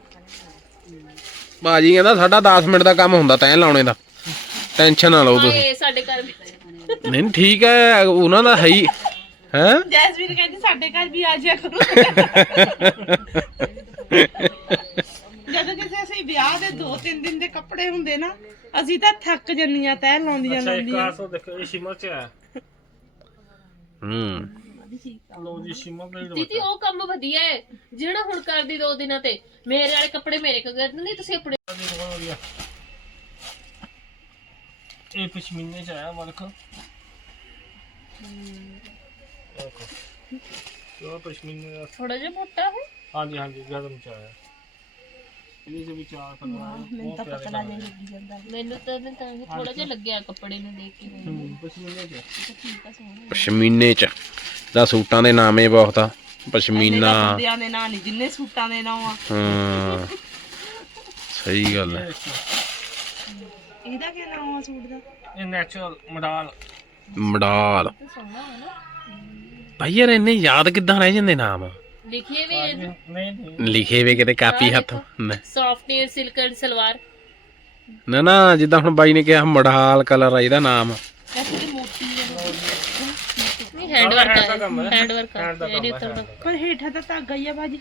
ਬਾਜੀ ਕਹਿੰਦਾ ਸਾਡਾ 10 ਮਿੰਟ ਦਾ ਕੰਮ ਹੁੰਦਾ ਤੈਂ ਲਾਉਣੇ ਦਾ ਟੈਨਸ਼ਨ ਨਾ ਲਓ ਤੁਸੀਂ। ਹਾਏ ਸਾਡੇ ਘਰ ਵਿੱਚ ਨਹੀਂ ਠੀਕ ਹੈ ਉਹਨਾਂ ਦਾ ਹੈ ਹੀ ਹੈ। ਜੈਸਮੀਨ ਕਹਿੰਦੀ ਸਾਡੇ ਘਰ ਵੀ ਆ ਜਾਇਆ ਕਰੋ ਜਦੋਂ ਕਿਸੇ ਅਸੀਂ ਵਿਆਹ ਦੇ 2-3 ਦਿਨ ਦੇ ਕੱਪੜੇ ਹੁੰਦੇ ਨਾ ਅਸੀਂ ਤਾਂ ਥੱਕ ਜੰਨੀਆਂ ਤੈਅ ਲਾਉਂਦੀਆਂ ਅੱਛਾ ਇੱਕ ਲਾਉਂਦੀਆਂ 800 ਦੇਖੋ ਇਹ ਸ਼ਿਮਰ ਚ ਹੈ ਲੋ ਜੀ ਸ਼ਿਮਰ ਦਾ ਹੀ ਦੀਦੀ ਉਹ ਕੰਮ ਵਧੀਆ ਹੈ ਜਿਹੜਾ ਹੁਣ ਕਰਦੀ 2 ਦਿਨਾਂ ਤੇ ਮੇਰੇ ਵਾਲੇ ਕੱਪੜੇ ਮੇਰੇ ਕੋਲ ਕਰ ਦਿੰਦੇ ਤੁਸੀਂ ਆਪਣੇ ਵਧੀਆ ਇਹ ਪਸ਼ਮੀਨੇ ਚ ਆਇਆ ਵਰਕ ਦੇਖੋ ਇਹ ਪਸ਼ਮੀਨੇ ਦਾ ਥੋੜਾ ਜਿਹਾ ਮੋਟਾ ਹੈ। ਹਾਂਜੀ ਹਾਂਜੀ ਗਰਮ ਚ ਆਇਆ ਇਹਦੇ ਚ ਵੀ 4 ਕਲਰ ਆਏ ਮੈਨੂੰ ਤਾਂ ਪਤਲਾ ਜਿਹਾ ਲੱਗੀ ਜਾਂਦਾ ਮੈਨੂੰ ਤਾਂ ਥੋੜਾ ਜਿਹਾ ਲੱਗਿਆ ਕੱਪੜੇ ਨੂੰ ਦੇਖ ਕੇ ਪਸ਼ਮੀਨੇ ਚ ਠੀਕ ਆ ਸੋਹਣਾ ਪਸ਼ਮੀਨੇ ਚ ਦਾ ਸੂਟਾਂ ਦੇ ਨਾਮ ਹੀ ਬਹੁਤ ਆ ਪਸ਼ਮੀਨਾ। ਬੰਦਿਆਂ ਦੇ ਨਾਂ ਨਹੀਂ ਜਿੰਨੇ ਸੂਟਾਂ ਦੇ ਨਾਂ ਆ ਹਾਂ ਸਹੀ ਗੱਲ ਹੈ। ਇਹਦਾ ਕੀ ਨਾਮ ਆ ਸੂਟ ਦਾ ਇਹ ਨੈਚੁਰਲ ਮਡਾਲ ਮਡਾਲ ਸੋਹਣਾ ਹੈ ਨਾ ਭਾਈ ਯਾਰ ਇੰਨੇ ਯਾਦ ਕਿੱਦਾਂ ਰਹਿ ਜਾਂਦੇ ਨਾਮ ਲਿਖੇ ਵੀ ਨਹੀਂ ਲਿਖੇ ਵੇ ਕਿਤੇ ਕਾਪੀ ਹੱਥ ਸੌਫਟਵੇਅਰ ਸਿਲਕਨ ਸਲਵਾਰ ਨਾ ਨਾ ਜਿੱਦਾਂ ਹੁਣ ਬਾਈ ਨੇ ਕਿਹਾ ਮਡਾਲ ਕਲਰ ਆ ਇਹਦਾ ਨਾਮ। ਐਸੀ ਮੋਟੀ ਨਹੀਂ ਹੈਂਡ ਵਰਕ ਹੈ ਹੈਂਡ ਵਰਕ ਹੈ ਇਹ ਨਹੀਂ ਉਤਰਦਾ ਪਰ ਹੇਠਾਂ ਤਾਂ ਧਾਗਾ ਹੀ ਆ ਬਾਜੀ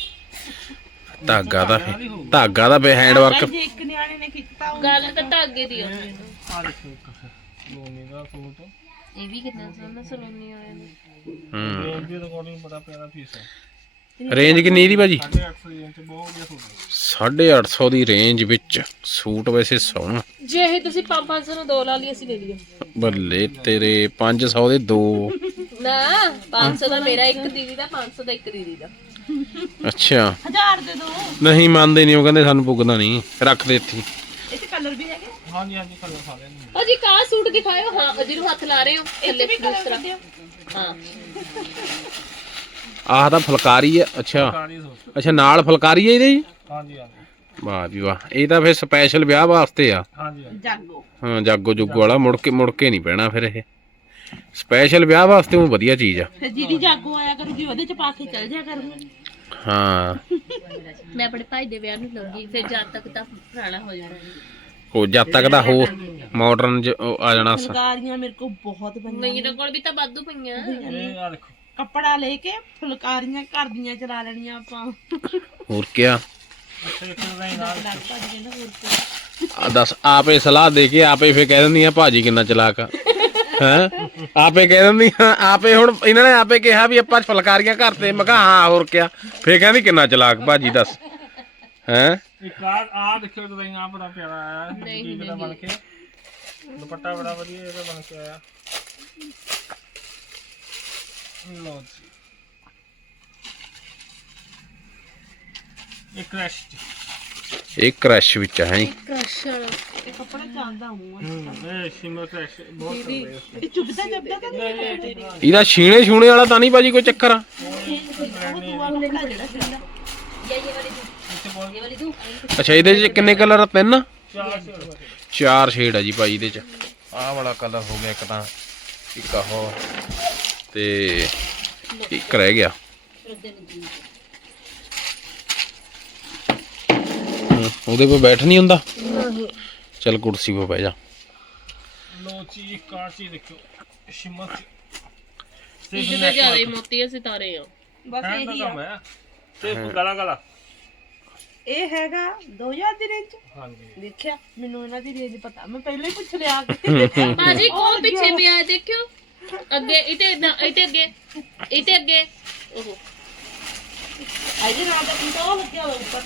ਧਾਗਾ ਦਾ ਫੇ ਹੈਂਡ ਵਰਕ। ਜੇ ਇੱਕ ਨਿਆਣੇ ਨੇ ਕੀਤਾ ਗੱਲ ਤਾਂ ਧਾਗੇ ਦੀ ਆ ਆ ਦੇਖੋ ਇੱਕ ਲੋਨੀ ਦਾ ਸੂਟ ਇਹ ਵੀ ਕਿੰਨਾ ਸੋਹਣਾ ਸਲੋਨੀ ਆਇਆ ਨੇ ਰੇਂਜ ਦੇ ਅਕੋਰਡਿੰਗ ਬੜਾ ਪਿਆਰਾ ਪੀਸ ਹੈ। ਰੇਂਜ ਕਿੰਨੀ ਦੀ ਭਾਜੀ? 850 ਰੇਂਜ ਚ ਬਹੁਤ ਵਧੀਆ ਸੂਟ ਹੈ 850 ਦੀ ਰੇਂਜ ਵਿੱਚ ਸੂਟ ਵੈਸੇ ਸੋਹਣਾ। ਜੇ ਇਹ ਤੁਸੀਂ 500 ਨੂੰ 2 ਲਾ ਲਈ ਅਸੀਂ ਲੈ ਲਈਏ ਬੱਲੇ ਤੇਰੇ 500 ਦੇ 2। ਨਾ 500 ਦਾ ਮੇਰਾ ਇੱਕ ਦੀਦੀ ਦਾ 500 ਦਾ ਇੱਕ ਦੀਦੀ ਦਾ ਅੱਛਾ 1000 ਦੇ ਦੋ ਨਹੀਂ ਮੰਨਦੇ ਨਹੀਂ ਉਹ ਕਹਿੰਦੇ ਸਾਨੂੰ ਪੁੱਗਦਾ ਨਹੀਂ ਰੱਖ ਦੇ ਇੱਥੇ। ਇਹ ਤੇ ਕਲਰ ਵੀ ਹੈਗੇ ਹਾਂਜੀ ਹਾਂਜੀ ਕਲਰ ਸਾਰੇ ਨੇ ਅਜੀ ਕਾ ਸੂਟ ਦਿਖਾਇਓ ਹਾਂ ਜਿਹਨੂੰ ਹੱਥ ਲਾ ਰਹੇ ਹੋ ਥੱਲੇ ਵੀ ਕਲਰ ਦੂਸਰਾ ਕੱਢਿਓ ਹਾਂ ਆਹ ਤਾਂ ਫੁਲਕਾਰੀ ਆ। ਅੱਛਾ ਕਾਲੀ ਸੂਟ ਅੱਛਾ ਨਾਲ ਫੁਲਕਾਰੀ ਆ ਇਹਦੇ ਜੀ। ਹਾਂਜੀ ਹਾਂਜੀ ਵਾਹ ਵੀ ਵਾਹ ਇਹ ਤਾਂ ਫਿਰ ਸਪੈਸ਼ਲ ਵਿਆਹ ਵਾਸਤੇ ਆ। ਹਾਂਜੀ ਹਾਂਜੀ ਜਾਗੋ ਹਾਂ ਜਾਗੋ ਜੁਗੋ ਵਾਲਾ ਮੁੜ ਕੇ ਨਹੀਂ ਪੈਣਾ ਫਿਰ ਇਹ ਸਪੈਸ਼ਲ ਵਿਆਹ ਵਾਸਤੇ ਉਹ ਵਧੀਆ ਚੀਜ਼ ਆ। ਫਿਰ ਜਿਹਦੀ ਜਾਗੋ ਆਇਆ ਕਰੂਗੀ ਉਹਦੇ ਚ ਪਾ ਕੇ ਚੱਲ ਜਾ ਕਰੂਗੀ ਹਾਂ ਮੈਂ ਆਪਣੇ ਭਾਈ ਦੇ ਵਿਆਹ ਨੂੰ ਲਊਂਗੀ ਫਿਰ ਜਦ ਤੱਕ ਤਾਂ ਪੁਰਾਣਾ ਹੋ ਜਾਣਾ ਉਹ ਜਦ ਤੱਕ ਦਾ ਹੋਰ ਮਾਡਰਨ ਆ ਜਾਣਾ। ਫੁਲਕਾਰੀਆਂ ਮੇਰੇ ਕੋਲ ਬਹੁਤ ਬਣੀਆਂ ਮੇਰੇ ਕੋਲ ਵੀ ਤਾਂ ਵਾਧੂ ਪਈਆਂ ਇਹ ਆ ਦੇਖੋ ਕੱਪੜਾ ਲੈ ਕੇ ਫੁਲਕਾਰੀਆਂ ਘਰ ਦੀਆਂ ਚਲਾ ਲੈਣੀਆਂ ਆਪਾਂ ਹੋਰ ਕਿਆ ਇੱਥੇ ਡਿਜ਼ਾਈਨ ਨਾਲ ਆ ਦੱਸ ਆਪੇ ਸਲਾਹ ਦੇ ਕੇ ਆਪੇ ਫੇਰ ਕਹਿ ਦਿੰਦੀ ਆ ਭਾਜੀ ਕਿੰਨਾ ਚਲਾਕ ਆ ਹੈ ਆਪੇ ਕਹਿ ਦਿੰਦੀ ਆ ਆਪੇ ਹੁਣ ਇਹਨਾਂ ਨੇ ਆਪੇ ਕਿਹਾ ਵੀ ਆਪਾਂ ਫੁਲਕਾਰੀਆਂ ਘਰ ਤੇ ਮੈਂ ਕਿਹਾ ਹਾਂ ਹੋਰ ਕਿਆ ਫੇਰ ਕਹਿੰਦੀ ਕਿੰਨਾ ਚਲਾਕ ਭਾਜੀ ਦੱਸ ਹੈ ਇੱਕ ਆ ਦੇਖਿਓ ਡਿਜ਼ਾਈਨ ਆ ਬੜਾ ਪਿਆਰਾ ਆਇਆ ਬੁਟੀਕ ਦਾ ਬਣ ਕੇ ਦੁਪੱਟਾ ਬੜਾ ਵਧੀਆ ਇਹਦਾ ਬਣ ਕੇ ਆਇਆ ਲੋ ਜੀ ਇਹ ਕ੍ਰਸ਼ ਇਹ ਕ੍ਰਸ਼ ਵਿੱਚ ਹੈ ਕ੍ਰਸ਼ ਇਹ ਕੱਪੜਾ ਚੱਲਦਾ ਹੂੰ ਇਹ ਸ਼ਿਮਰ ਕ੍ਰਸ਼ ਬਹੁਤ ਚੱਲਦਾ ਇਹ ਚੁੱਭਦਾ ਤਾਂ ਨਹੀਂ ਇਹਦਾ ਛੀਣੇ ਛੂਣੇ ਵਾਲਾ ਤਾਂ ਨਹੀਂ ਭਾਜੀ ਕੋਈ ਚੱਕਰ ਆ ਅੱਛਾ ਇਹਦੇ ਚ ਕਿੰਨੇ ਕਲਰ ਆ 3 4 ਸ਼ੇਡ ਆ ਜੀ ਭਾਈ ਇਹਦੇ ਚ ਆਹ ਵਾਲਾ ਕਲਰ ਹੋ ਗਿਆ ਇੱਕ ਤਾਂ ਇੱਕ ਆਹ ਤੇ ਇੱਕ ਰਹਿ ਗਿਆ ਉਹਦੇ 'ਤੇ ਬੈਠ ਨਹੀਂ ਹੁੰਦਾ ਚੱਲ ਕੁਰਸੀ 'ਤੇ ਬਹਿ ਜਾ ਲੋ ਜੀ ਕਾਚੀ ਦੇਖੋ ਸ਼ਿਮਰ ਇਹਦੇ ਤੇ ਜ਼ਿਆਦਾ ਹੀ ਮੋਤੀ ਸਿਤਾਰੇ ਆ ਬਸ ਇਹੀ ਕੰਮ ਹੈ ਤੇ ਗਲਾ ਇਹ ਹੈਗਾ 2000 ਦੀ ਰੇਂਜ ਹਾਂਜੀ ਦੇਖਿਆ ਮੈਨੂੰ ਇਹਨਾਂ ਦੀ ਰੇਂਜ ਪਤਾ ਮੈਂ ਪਹਿਲਾਂ ਹੀ ਪੁੱਛ ਲਿਆ ਭਾਜੀ ਕੋਲ ਪਿੱਛੇ ਪਿਆ ਹੈ, ਦੇਖਿਓ ਅੱਗੇ ਇਤੇ ਅੱਗੇ ਓਹੋ ਇਹਦੇ ਨਾਲ ਤਾਂ ਕਿੰਨਾ ਉਹ ਲੱਗਿਆ ਹੋਇਆ ਉੱਪਰ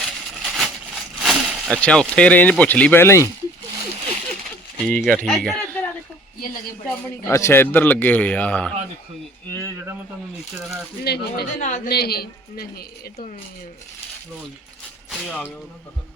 ਅੱਛਾ ਉੱਥੇ ਰੇਂਜ ਪੁੱਛ ਲਈ ਪਹਿਲਾਂ ਹੀ ਠੀਕ ਆ ਇੱਧਰ ਆ ਦੇਖੋ ਇਹ ਲਗੇ ਬੜੇ ਅੱਛਾ ਇੱਧਰ ਲੱਗੇ ਹੋਏ ਆ ਆ ਦੇਖੋ ਜੀ ਇਹ ਜਿਹੜਾ ਮੈਂ ਤੁਹਾਨੂੰ ਨੀਚੇ ਦਿਖਾਇਆ ਸੀ ਨਹੀਂ ਇਹ ਤਾਂ ਨਹੀਂ ਲੋ ਜੀ ਇਹ ਆ ਗਿਆ ਉਹਦਾ ਪਤਾ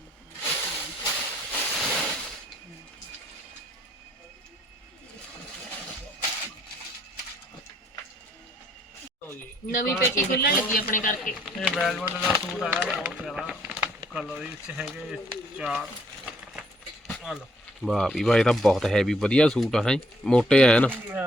ਲੋ ਜੀ ਨਵੀਂ ਪੇਟੀ ਖੁੱਲਣ ਲੱਗੀ ਆਪਣੇ ਕਰਕੇ ਇਹ ਵੈਲਵਟ ਦਾ ਸੂਟ ਆਇਆ ਬਹੁਤ ਪਿਆਰਾ ਕਲਰ ਵਿੱਚ ਹੈਗੇ 4 ਆ ਲੋ ਵਾਹ ਵੀ ਵਾਹ ਇਹ ਤਾਂ ਬਹੁਤ ਹੈਵੀ ਵਧੀਆ ਸੂਟ ਆ ਹੈ ਮੋਟੇ ਆ ਨਾ